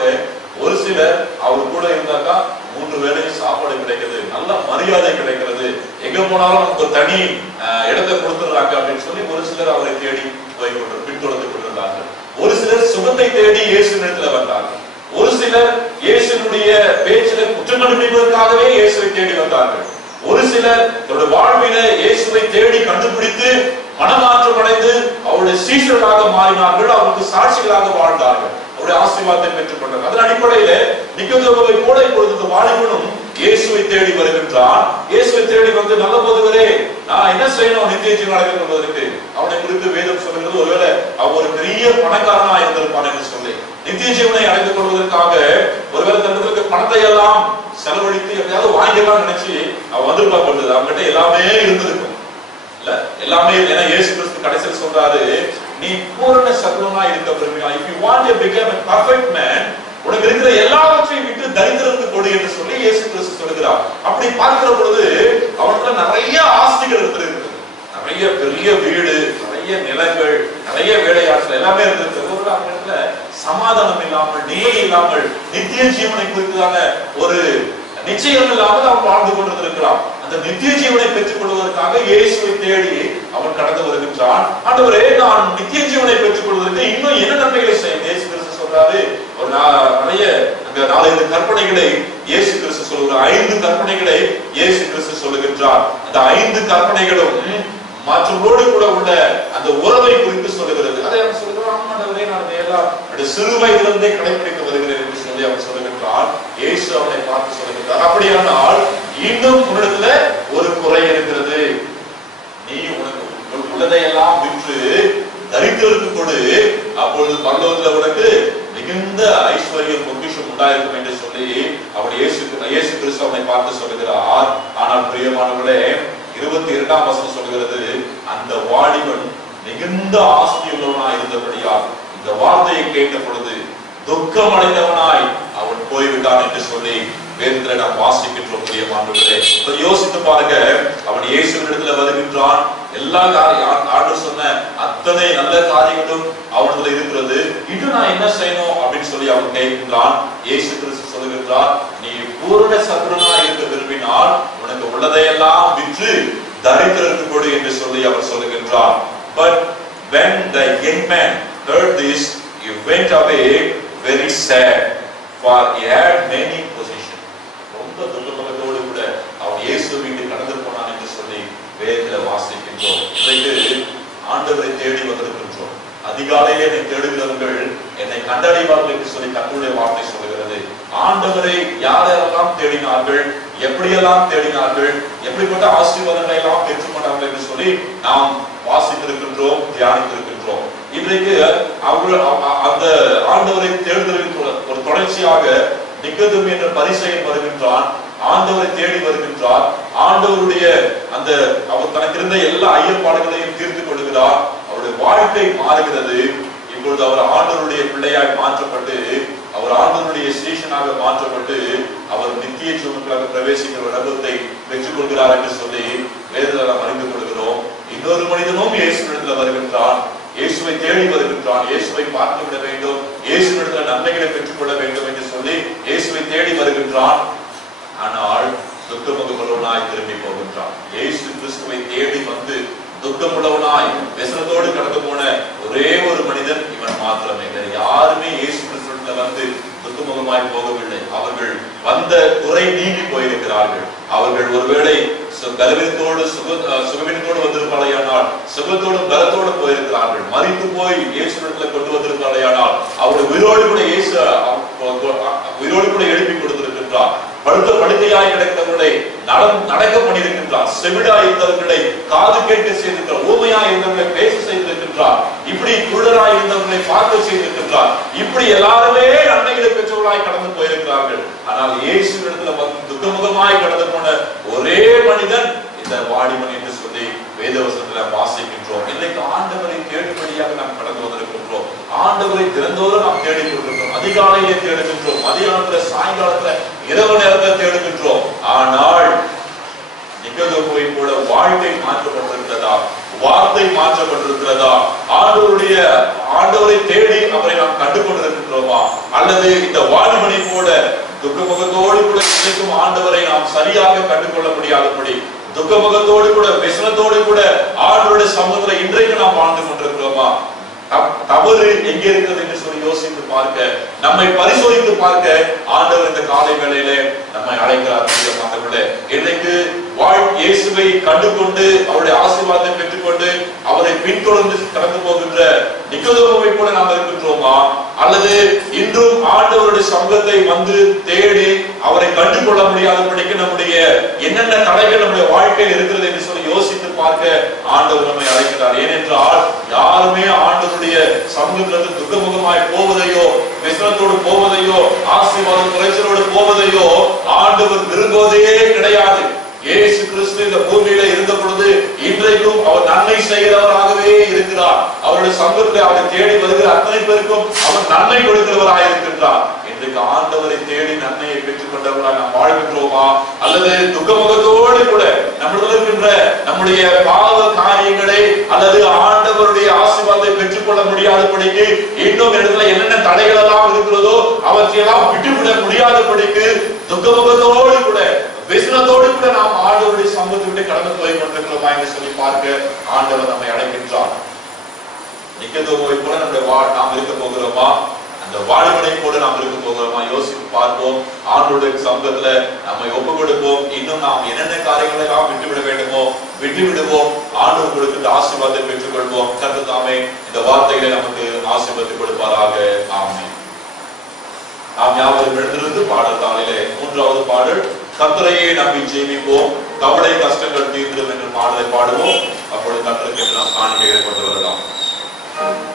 ஒரு சிலர் அவர் கூட இருந்தாக்கா 3 வேளையும் சாப்பாடு கிடைக்கிறது, நல்ல மரியாதை கிடைக்கிறது, எங்க போனாலும் நமக்கு தனி இடத்தை கொடுத்துடுறாங்க அப்படின்னு சொல்லி ஒரு சிலர் அவரை தேடி போய் பின்தொடர்ந்து கொண்டிருந்தார்கள். ஒரு சிலர் சுகத்தை தேடி இயேசுவிடத்துல வந்தார்கள். ஒரு சிலர் இயேசுனுடைய பேச்சில குற்றம் கண்டுபிடிப்பதற்காகவே இயேசுவை தேடி வந்தார்கள். ஒரு சிலர் தன்னுடைய வாழ்வில இயேசுவை தேடி கண்டுபிடித்து மனமாற்றம் அடைந்து அவருடைய சீஷர்களாக மாறினார்கள், அவருக்கு சாட்சிகளாக வாழ்ந்தார்கள், அவருடைய ஆசீர்வாதத்தை பெற்றுக் கொண்டார்கள். அதன் அடிப்படையில நிக்கதேமுவை போல இப்பொழுது இந்த வாலிபனும் இயேசுவை தேடி வருகின்றான். இயேசுவை தேடி வந்து, நல்ல போதகரே, நான் என்ன செய்யணும் நித்திய ஜீவன் அடைந்து கொள்வதற்கு? அவனை குறித்து வேதம் சொல்கிறது, ஒருவேளை அவன் ஒரு பெரிய பணக்காரனா இருந்திருப்பான் என்று சொல்லி நித்திய ஜீவனை அடைந்து கொள்வதற்காக ஒருவேளை தன்னுக்கு பணத்தை எல்லாம் செலவழித்து எப்படியாவது வாங்கிடலாம் நினைச்சு அவன் வந்திருப்பா கொண்டது. அவன்கிட்ட எல்லாமே இருந்திருக்கும் இல்ல, எல்லாமே. ஏன்னா இயேசு கிறிஸ்து கடைசியில் சொல்றாரு, நீ பூரண சத்துவமா இருக்க விரும்பினா, if you want to become a perfect man, உனக்கு இருக்கிற எல்லாவற்றையும் விட்டு தரித்திரத்துக்கு கொடு என்று சொல்லி இயேசு கிறிஸ்து சொல்கிறார். அப்படி பார்க்கிற பொழுது அவனுக்கு நிறைய ஆஸ்திகள் இருந்திருக்கு, நிறைய பெரிய வீடு, நிறைய நிலங்கள், நிறைய வேலையாட்கள் எல்லாமே இருந்திருக்கு. அந்த இடத்துல சமாதானம் இல்லாமல், நிலை இல்லாமல், நித்திய ஜீவனை குறித்ததான ஒரு நிச்சயம் இல்லாமல் அவன் வாழ்ந்து கொண்டிருக்கிறான். அந்த நித்திய ஜீவனை பெற்றுக் கொள்வதற்காக இயேசுவை தேடி அவன் கடந்து வருகின்றான். ஆண்டவரே, நான் நித்திய ஜீவனை பெற்றுக் கொள்வதற்கு இன்னும் என்ன நன்மைகளை செய்ய? இயேசு கிறிஸ்து சொல்றாரு, ஒரு நிறைய அங்க 4 கற்பனைகளை இயேசு கிறிஸ்து சொல்லுகிற 5 கற்பனைகளை இயேசு கிறிஸ்து சொல்லுகின்றார். அந்த 5 கற்பனைகளும் மற்றவரோடு கூட உள்ள அந்த உறவை குறித்து சொல்லுகிறது. அதை அவன் சொல்லுகிறான், ஆண்டவரே, நான் எல்லாம் சிறு வயதிலிருந்தே கடைபிடித்து வருகிறேன் என்று சொல்லி அவன் சொல்லுகின்றான். இயேசு அவனை பார்த்து சொல்லுகின்றார், அப்படியானால் இன்னும் உன்னிடத்துல ஒரு குறை இருக்கிறது. நீ உனக்கு உள்ளதையெல்லாம் விற்று தரித்திரருக்கு கொடு, அப்பொழுது பரலோகத்துல உனக்கு மிகுந்த ஐஸ்வர்யம் பொக்கிஷம் உண்டாயிருக்கும் என்று சொல்லி அவன் இயேசு கிறிஸ்து அவனை பார்த்து சொல்லுகிறார். ஆனால் பிரியமானவர்களே, 22ஆம் வசனம் சொல்கிறது, அந்த வாலிபன் மிகுந்த ஆஸ்தியுள்ளவனாய் இருந்தபடியால் இந்த வார்த்தையை கேட்ட பொழுது துக்கம் அடைந்தவனாய் அவன் போய்விட்டான் என்று சொல்லி வேதத்துல நாம் வாசிக்கின்றோம். பிரியமானவர்களே, யோசித்து பாருங்க. அவன் இயேசுவினிடத்துல வருகின்றான். எல்லா ஆண்டவர் சொன்ன அத்தனை நல்ல காரியங்களும் அவனிடத்துல இருக்கிறது. இது நான் என்ன செய்யணும் அப்படின்னு சொல்லி அவன் கேட்கின்றான். இயேசு கிறிஸ்து சொல்லுகின்றார், நீ பூரண சத்ருனா இருக்க விரும்பினால் உனக்கு உள்ளதையெல்லாம் விற்று தரித்திரருக்கு கொடு என்று சொல்லி அவர் சொல்லுகின்றார். But when the young man heard this, he went away very sad, for he had many possessions. ரொம்ப துக்கத்தோடு கூட அவன் இயேசு வீட்டுக்கு கடந்து போனான் என்று சொல்லி வேதத்துல வாசிக்கின்றோம். இன்றைக்கு ஆண்டவரை தேடி வந்திருக்கின்றோம். அதிகாலையிலே என்னை தேடுகிறவர்கள் என்னை கண்டடைவார்கள் என்று சொல்லி கர்த்தருடைய வார்த்தை சொல்லுகிறது. ஆண்டவரை யாரெல்லாம் தேடினார்கள், எப்படியெல்லாம் தேடினார்கள், எப்படிப்பட்ட ஆசீர்வாதங்களை எல்லாம் பெற்றுக்கொண்டார்கள் என்று சொல்லி நாம் வாசித்திருக்கின்றோம், தியானித்திருக்கின்றோம். இன்றைக்கு அவர்கள் அந்த ஆண்டவரை தேடுதலின் ஒரு தொடர்ச்சியாக நிக்கதேமு என்ற பரிசேயன் வருகின்றான். ஆண்டவரை தேடி வருகின்றார். ஆண்டவருடைய அந்த அவர் தனக்கு இருந்த எல்லா ஐயப்பாடுகளையும் தீர்த்து கொள்கிறார். அவருடைய வாழ்க்கை மாறுகிறது. இப்பொழுது அவர் ஆண்டவருடைய பிள்ளையாய் மாற்றப்பட்டு, அவர் ஆண்டவருடைய சீஷனாக மாற்றப்பட்டு, அவர் நித்திய ஜீவனுக்காக பிரவேசிக்கிற அனுபவத்தை பெற்றுக் கொள்கிறார் என்று சொல்லி வேதத்தில் நாம் அறிந்து கொள்கிறோம். இன்னொரு மனிதனும் இயேசுவிடத்தில் வருகின்றான். இயேசுவை தேடி வருகின்றான். இயேசுவை பார்த்து விட வேண்டும், இயேசுவிடத்தில் நன்மைகளை பெற்றுக் கொள்ள வேண்டும் என்று சொல்லி இயேசுவை தேடி வருகின்றான். ஆனால் துக்கமுகமுள்ளவனாய் திரும்பி போகின்றான். இயேசு கிறிஸ்துவை தேடி வந்து துக்கமுள்ளவனாய் விசனத்தோடு கடந்து போன ஒரே ஒரு மனிதன் இவன் மாத்திரமே. யாருமே இயேசு கிறிஸ்துவிடத்தில் வந்து துக்கமுகமாய் போகவில்லை. அவர்கள் வந்த குறை நீங்கி போயிருக்கிறார்கள். அவர்கள் ஒருவேளை பலவீனத்தோடு சுகவீனத்தோடு வந்திருப்பாளையானால் சுகத்தோடும் பலத்தோடு போயிருக்கிறார்கள். மரித்து போய் இயேசுவிடத்தில் கொண்டு வந்திருப்பாளையானால் அவருடைய உயிரோடு கூட எழுப்பி கொடுத்திருக்கின்றார். படுத்த படுக்கையாய் கிடக்கிறவர்களை நடக்க பண்ணியிருக்கின்றார். செவிடாய் இருந்தவர்களை காது கேட்க செய்திருக்கிறார். ஊமையாய் இருந்தவர்களை பேச செய்திருக்கின்றார். இப்படி குருடராய் இருந்தவர்களை பார்க்க செய்திருக்கின்றார். இப்படி எல்லாருமே நன்மைகளை பெற்றவர்களாய் கடந்து போயிருக்கிறார்கள். ஆனால் இயேசுவிடத்தில் வந்து துக்கமுகமாய் கடந்து போன ஒரே மனிதன் இந்த வாலிபன் என்று சொல்லி வேதவசனத்தில் வாசிக்கின்றோம். இன்னைக்கு ஆண்டவரை தேடும்படியாக நாம் கடந்து வந்திருக்கின்றோம். ஆண்டவரை திறந்தோறும் நாம் தேடிக்கொண்டிருக்கிறோம். அதிகாலையிலே தேடுகின்றோம், மதியானத்துல, சாயங்காலத்துல, இரவு நேரத்தில் தேடுகின்றோம். ஆனால் நிக்கதேமுவை கூட வாழ்க்கை மாற்றப்பட்டிருக்கிறதா, வார்த்தை மாற்றப்பட்டிருக்கிறதா, ஆண்டவரை தேடி அவரை நாம் கண்டு கொண்டிருக்கின்றோமா, அல்லது இந்த வாலிபனை போல துக்கமுகத்தோடு கூட கிடைக்கும் ஆண்டவரை நாம் சரியாக கண்டுகொள்ள முடியாதபடி துக்கமுகத்தோடு கூட விசனத்தோடு கூட ஆண்டவருடைய சமூகத்துல இன்றைக்கு நாம் வாழ்ந்து கொண்டிருக்கிறோமா? தவறு எங்கே இருக்கிறது என்று சொல்லி யோசித்து பார்க்க, நம்மை பரிசோதித்து பார்க்க ஆண்டவர் இந்த காலை வேளையிலே நம்மை அழைக்கிறார். இன்றைக்கு இயேசுவை கண்டுகொண்டு அவருடைய ஆசீர்வாதத்தை பெற்றுக்கொண்டு அவரை பின்தொடர்ந்து கடந்து போகின்ற நிக்கதேமுவை போல நாம் இருக்கின்றோமா, அல்லது இன்றும் ஆண்டவருடைய சமூகத்தை வந்து தேடி அவரை கண்டுகொள்ள முடியாதபடிக்கு நம்முடைய என்னென்ன தடைகள் நம்முடைய வாழ்க்கையில் இருக்கிறது என்று சொல்லி யோசித்து பார்க்க ஆண்டவர் நம்மை அழைக்கிறார். ஏனென்றால் யாருமே ஆண்டவருடைய சமூகத்திலிருந்து துக்கமுகமாய் போவதையோ, விசனத்தோடு போவதையோ, ஆசீர்வாத குறைச்சலோடு போவதையோ ஆண்டவர் விரும்புவதே கிடையாது. இயேசு கிறிஸ்து இந்த பூமியில இருந்த பொழுது இன்றைக்கும் அவர் நன்மை செய்கிறவராகவே இருக்கிறார். அவருடைய சமூகத்தை அவரை தேடி வருகிற அத்தனை பேருக்கும் அவர் நன்மை கொடுக்கிறவராக இருக்கின்றார். இன்றைக்கு ஆண்டவரை தேடி நன்மையை பெற்றுக் கொண்டவர்களாக நாம் வாழ்கின்றோமா, அல்லது துக்கமுகத்தோடு கூட நம்மளுடைய இருக்கின்ற நம்முடைய பாவ காரியங்களை அல்லது ஆண்டவருடைய ஆசீர்வாதத்தை பெற்றுக் கொள்ள முடியாதபடிக்கு இன்னும் இடத்துல என்னென்ன தடைகள் எல்லாம் இருக்கிறதோ அவற்றையெல்லாம் விட்டுவிட முடியாதபடிக்கு துக்கமுகத்தோடு கூட விசனத்தோடு கூட நாம் ஆண்டவருடைய சமூகத்தை விட்டு கடந்து போய் கொண்டிருக்கிறோமா என்று சொல்லி பார்க்க ஆண்டவர் நம்மை அழைக்கின்றார். நிக்கதேமுவை போல நாம் இருக்க போகிறோமா, அந்த வாலிபனை போல நாம் இருக்க போகிறோமா? யோசித்து பார்ப்போம். ஆண்டவருடைய சமூகத்துல நம்மை ஒப்பு கொடுப்போம். இன்னும் நாம் என்னென்ன காரியங்களை எல்லாம் விட்டுவிட வேண்டுமோ விட்டுவிடுவோம். ஆண்டவர் கொடுக்கின்ற ஆசீர்வாதத்தை பெற்றுக் கொள்வோம். கர்த்தர் தாமே இந்த வார்த்தைகளை நமக்கு ஆசீர்வாதத்தை கொடுப்பாராக. ஆமென். நாம் யாவரும் எழுந்திருந்து பாடத்தாளிலே 3வது பாடல், கர்த்தரையே நம்பி ஜெபிப்போம், கவலை கஷ்டங்கள் தீர்ந்துடும் என்ற பாடலை பாடுவோம். அப்பொழுது கர்த்தருக்கு நாம் காணிக்கைகளை கொண்டு வரலாம். Stop.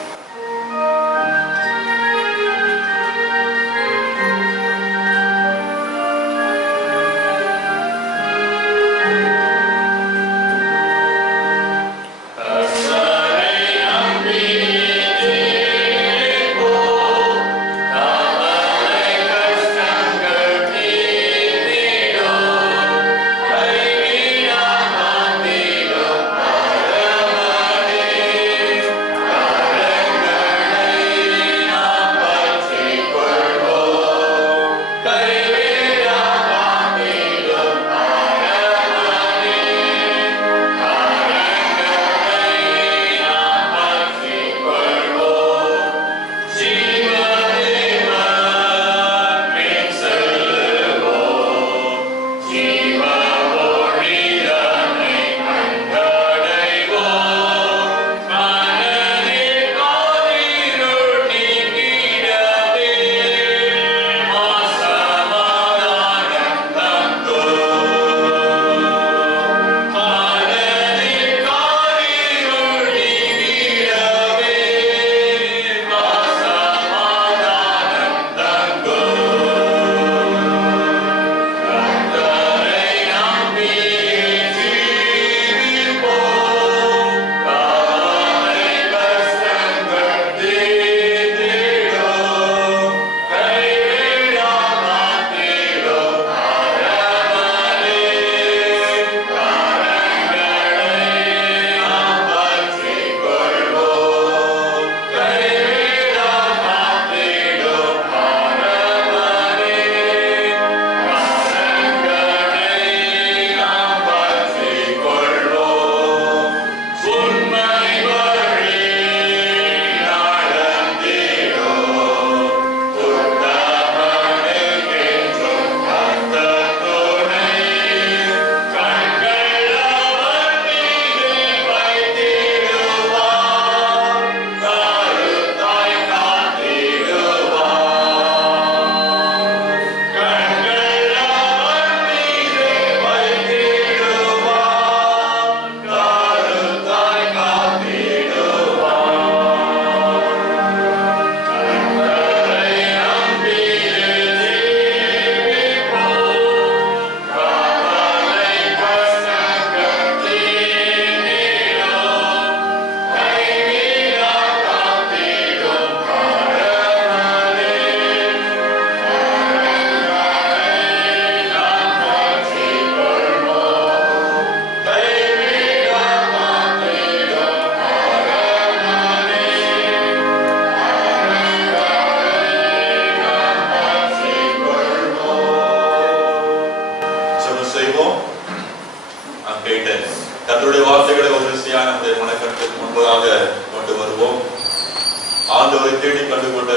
ஆண்டவரை தேடி கண்டுகொண்ட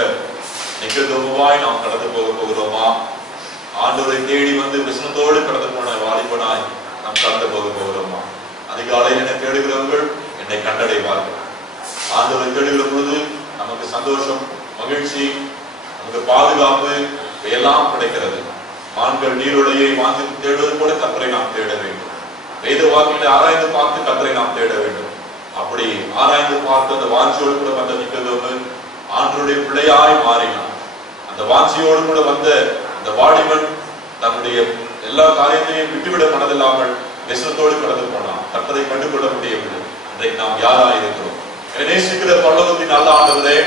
நிகழ்வுவாய் நாம் கடந்து போகிறோமா? ஆண்டவரை தேடி வந்து விசனத்தோடு கடந்து போன வாலிபனாய் நாம் கடந்து போகிறோமா? அதிகாலையில் என்னை தேடுகிறவர்கள் என்னை கண்டடைவார்கள். ஆண்டவரை தேடுகிற பொழுது நமக்கு சந்தோஷம், மகிழ்ச்சி, நமக்கு பாதுகாப்பு எல்லாம் கிடைக்கிறது. மான்கள் நீரோடையை வாங்கி தேடுவது போல கர்த்தரை நாம் தேட வேண்டும். வேத வாக்கியங்களை ஆராய்ந்து பார்த்து கர்த்தரை நாம் தேட வேண்டும். அப்படி ஆராய்ந்து பார்த்து அந்த வாஞ்சியோடு கூட வந்த நிக்கதோமு ஆண்டவருடைய பிள்ளையாய் மாறினான். அந்த வாஞ்சியோடு கூட வந்த அந்த வாலிபன் தன்னுடைய எல்லா காரியத்தையும் விட்டுவிட மனதில்லாமல் விசனத்தோடு கடந்து போனான். கர்த்தரை கண்டுகொள்ள முடியவில்லை. இன்றைக்கு நாம் யாராக இருக்கிறோம்? நேசிக்கிற பரலோகத்தின் நல்ல ஆண்டவரே,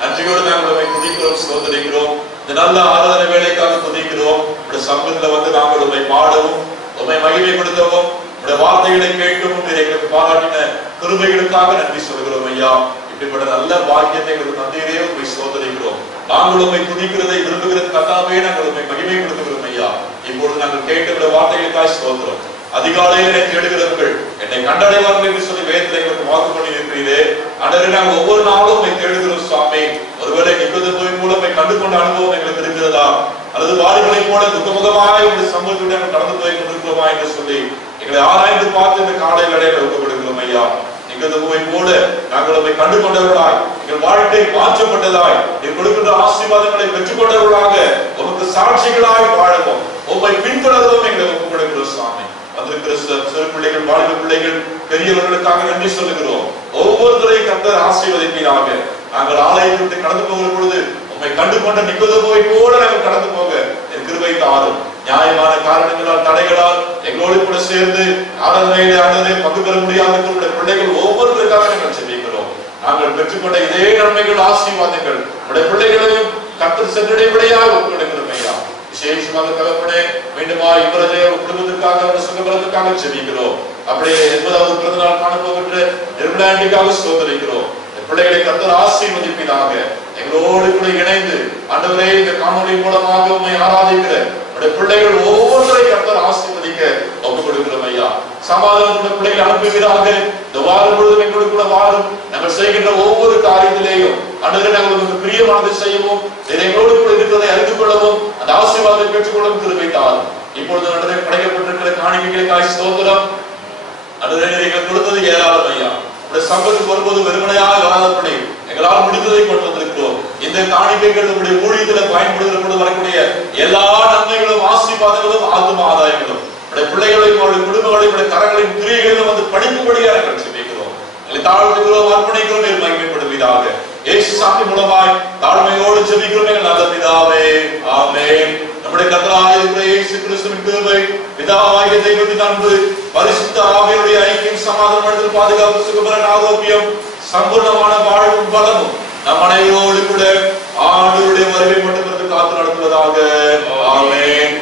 நன்றியோடு நாங்கள் உம்மை துதிக்கிறோம், ஸ்தோத்திரிக்கிறோம். இந்த நல்ல ஆராதனை வேலைக்காக துதிக்கிறோம். உடைய சமூகத்துல வந்து நாங்கள் உம்மை பாடவும், உம்மை மகிமைப்படுத்தவும், உடைய வார்த்தைகளை கேட்கவும் எங்களுக்கு பாராட்டின கிருபைகளுக்காக நன்றி சொல்கிறோம் ஐயா. இப்படிப்பட்ட நல்ல பாக்கியத்தை எங்களுக்கு தந்தீரே உம்மை ஸ்தோத்திரிக்கிறோம். நாங்கள் உம்மை துதிக்கிறதை விரும்புகிறது கர்த்தாவே, நாங்கள் உம்மை மகிமைப்படுத்துகிறோம் ஐயா. இப்பொழுது நாங்கள் கேட்ட வார்த்தைகளுக்காக ஸ்தோத்திரம். அதிகாலையில் என்னை தேடுகிறவர்கள் என்னை கண்டடைவார்கள் என்று சொல்லி வேதத்தில் எங்களுக்கு வாக்கு பண்ணி இருக்கிறீரே. ஆண்டவரே, நாங்கள் ஒவ்வொரு நாளும் உம்மை தேடுகிறோம் சுவாமி. ஒருவேளை நிக்கதோமின் மூலம் உம்மை கண்டு கொண்ட அனுபவம் எங்களுக்கு இருக்கிறதா, அல்லது வாலிபனை போல துக்கமுகமாய் உடைய சமூகத்துடன் நாங்கள் கடந்து போய் கொண்டிருக்கிறோமா என்று சொல்லி எங்களை ஆராய்ந்து பார்த்து இந்த காலை வேளையில ஒப்புக் கொடுக்கிறோம் ஐயா. நிக்கதோமை போல நாங்கள் உம்மை கண்டு கொண்டவர்களாய், எங்கள் வாழ்க்கை மாற்றப்பட்டதாய், நீர் கொடுக்கின்ற ஆசீர்வாதங்களை பெற்றுக் கொண்டவர்களாக உமக்கு சாட்சிகளாய் வாழவும், உம்மை பின்தொடரவும் எங்களை ஒப்புக் கொடுக்கிறோம் சுவாமி. வந்திருக்கிற சிறு பிள்ளைகள், வாலிப பிள்ளைகள், பெரியவர்களுக்காக நன்றி சொல்லுகிறோம். ஒவ்வொருத்தரையும் கர்த்தர் ஆசீர்வதிப்பீராக. நாங்கள் ஆலயத்திற்கு கடந்து போகிற பொழுது உம்மை கண்டு கொண்ட நிக்கதோமை போல நாங்கள் கடந்து போக என் கிருபை தாரும். நியாயமான காரணங்களால், தடைகளால் எங்களோடு கூட சேர்ந்து ஆராதனையிலே பங்கு பெற முடியாத பிள்ளைகள் ஒவ்வொருத்தருக்காக நாங்கள் ஜெபிக்கிறோம். நாங்கள் பெற்றுக்கொண்ட இதே நன்மைகள், ஆசீர்வாதங்கள் உடைய பிள்ளைகளையும் கர்த்தர் சென்றடைபடியாக ஒப்புக்கொடுக்கிறோம் ஐயா. விசேஷமாக தகப்பனே, மீண்டுமா இவரது குடும்பத்திற்காக சுகபலத்திற்காக ஜெபிக்கிறோம். அப்படியே 80வது பிறந்த நாள் காணப்போகின்ற நிர்மலாண்டிக்காக ஸ்தோத்திரிக்கிறோம். பிள்ளைகளை கர்த்தர் ஆசீர்வதிப்பீராக. எங்களோடு கூட இணைந்து ஆண்டவரே, இந்த காணொலி மூலமாக உம்மை ஆராதிக்கிற உடைய பிள்ளைகள் ஒவ்வொருவரையும் கர்த்தர் ஆசீர்வதிக்க ஒப்புக் கொடுக்கிறோம் ஐயா. சமாதானத்துடைய பிள்ளைகளை அனுப்புவீராக. இந்த வாரம் பொழுதும் எங்களோடு கூட வாரும். நாங்கள் செய்கின்ற ஒவ்வொரு காரியத்திலேயும் ஆண்டவரே, நாங்கள் உங்களுக்கு பிரியமானதை செய்யவும், எங்களோடு கூட இருக்கிறதை அறிந்து கொள்ளவும், அந்த ஆசீர்வாதத்தை பெற்றுக்கொள்ளவும் கிருபை தாரும். இப்பொழுது ஆண்டவரே, படைக்கப்பட்டிருக்கிற காணிக்கைகளுக்காக ஸ்தோத்திரம். ஆண்டவரே, நீங்கள் கொடுத்தது ஏராளம் ஐயா. உடைய சம்பத்துக்கு வரும்போது வெறுமனையாக வராதபடி எங்களால் முடிந்ததை கொண்டு வந்திருக்கிறோம். இந்த காணிக்கைகள் உடைய ஊழியத்தில் பயன்படுகிற பொழுது வரக்கூடிய எல்லா நன்மைகளும், ஆசீர்வாதங்களும், ஆத்தும ஆதாயங்களும் உடைய பிள்ளைகளையும் அவருடைய குடும்பங்களையும் உடைய கரங்களையும் கிரியைகளையும் வந்து படிக்கும்படியாக நாங்கள் ஜெபிக்கிறோம். எங்களை தாழ்த்துகிறோம், அர்ப்பணிக்கிறோம், நீர் மகிமைப்படுவீராக. இயேசு சாமி மூலமாய் தாழ்மையோடு ஜெபிக்கிறோம் எங்கள் நல்ல பிதாவே, ஆமென். நம்முடைய கர்த்தராகிய இருக்கிற இயேசு கிறிஸ்துவின் கிருபை, பிதாவாகிய தெய்வத்தின் அன்பு, பரிசுத்த ஆவியாருடைய ஐக்கியம், சமாதானம், பாதுகாப்பு, சுகபலன், ஆரோக்கியம், சம்பூர்ணமான வாழ்வும் பலமும் நம் அனைவரோடு கூட ஆண்டவருடைய வருகை மட்டும் காத்து நடத்துவதாக. ஆமென்.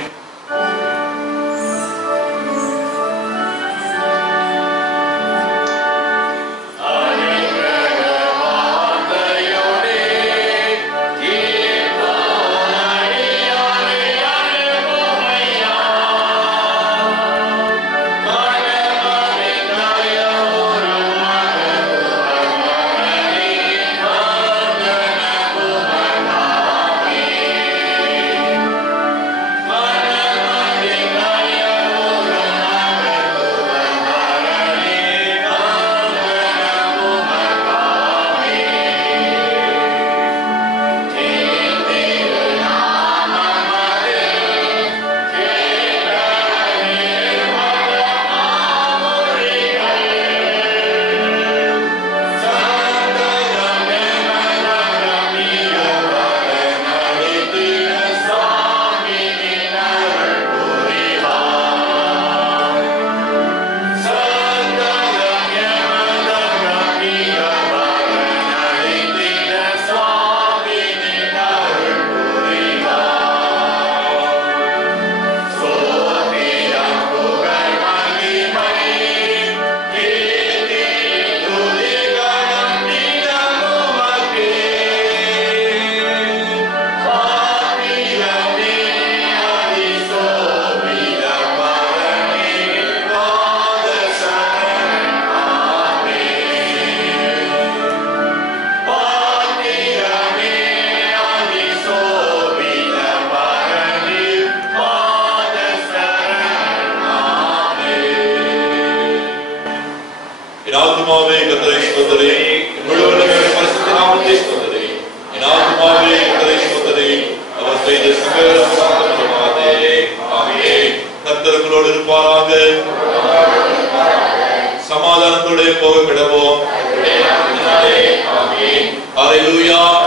இருப்பாராக. சமாதானத்தோட போக கிடவோம். அல்லேலூயா.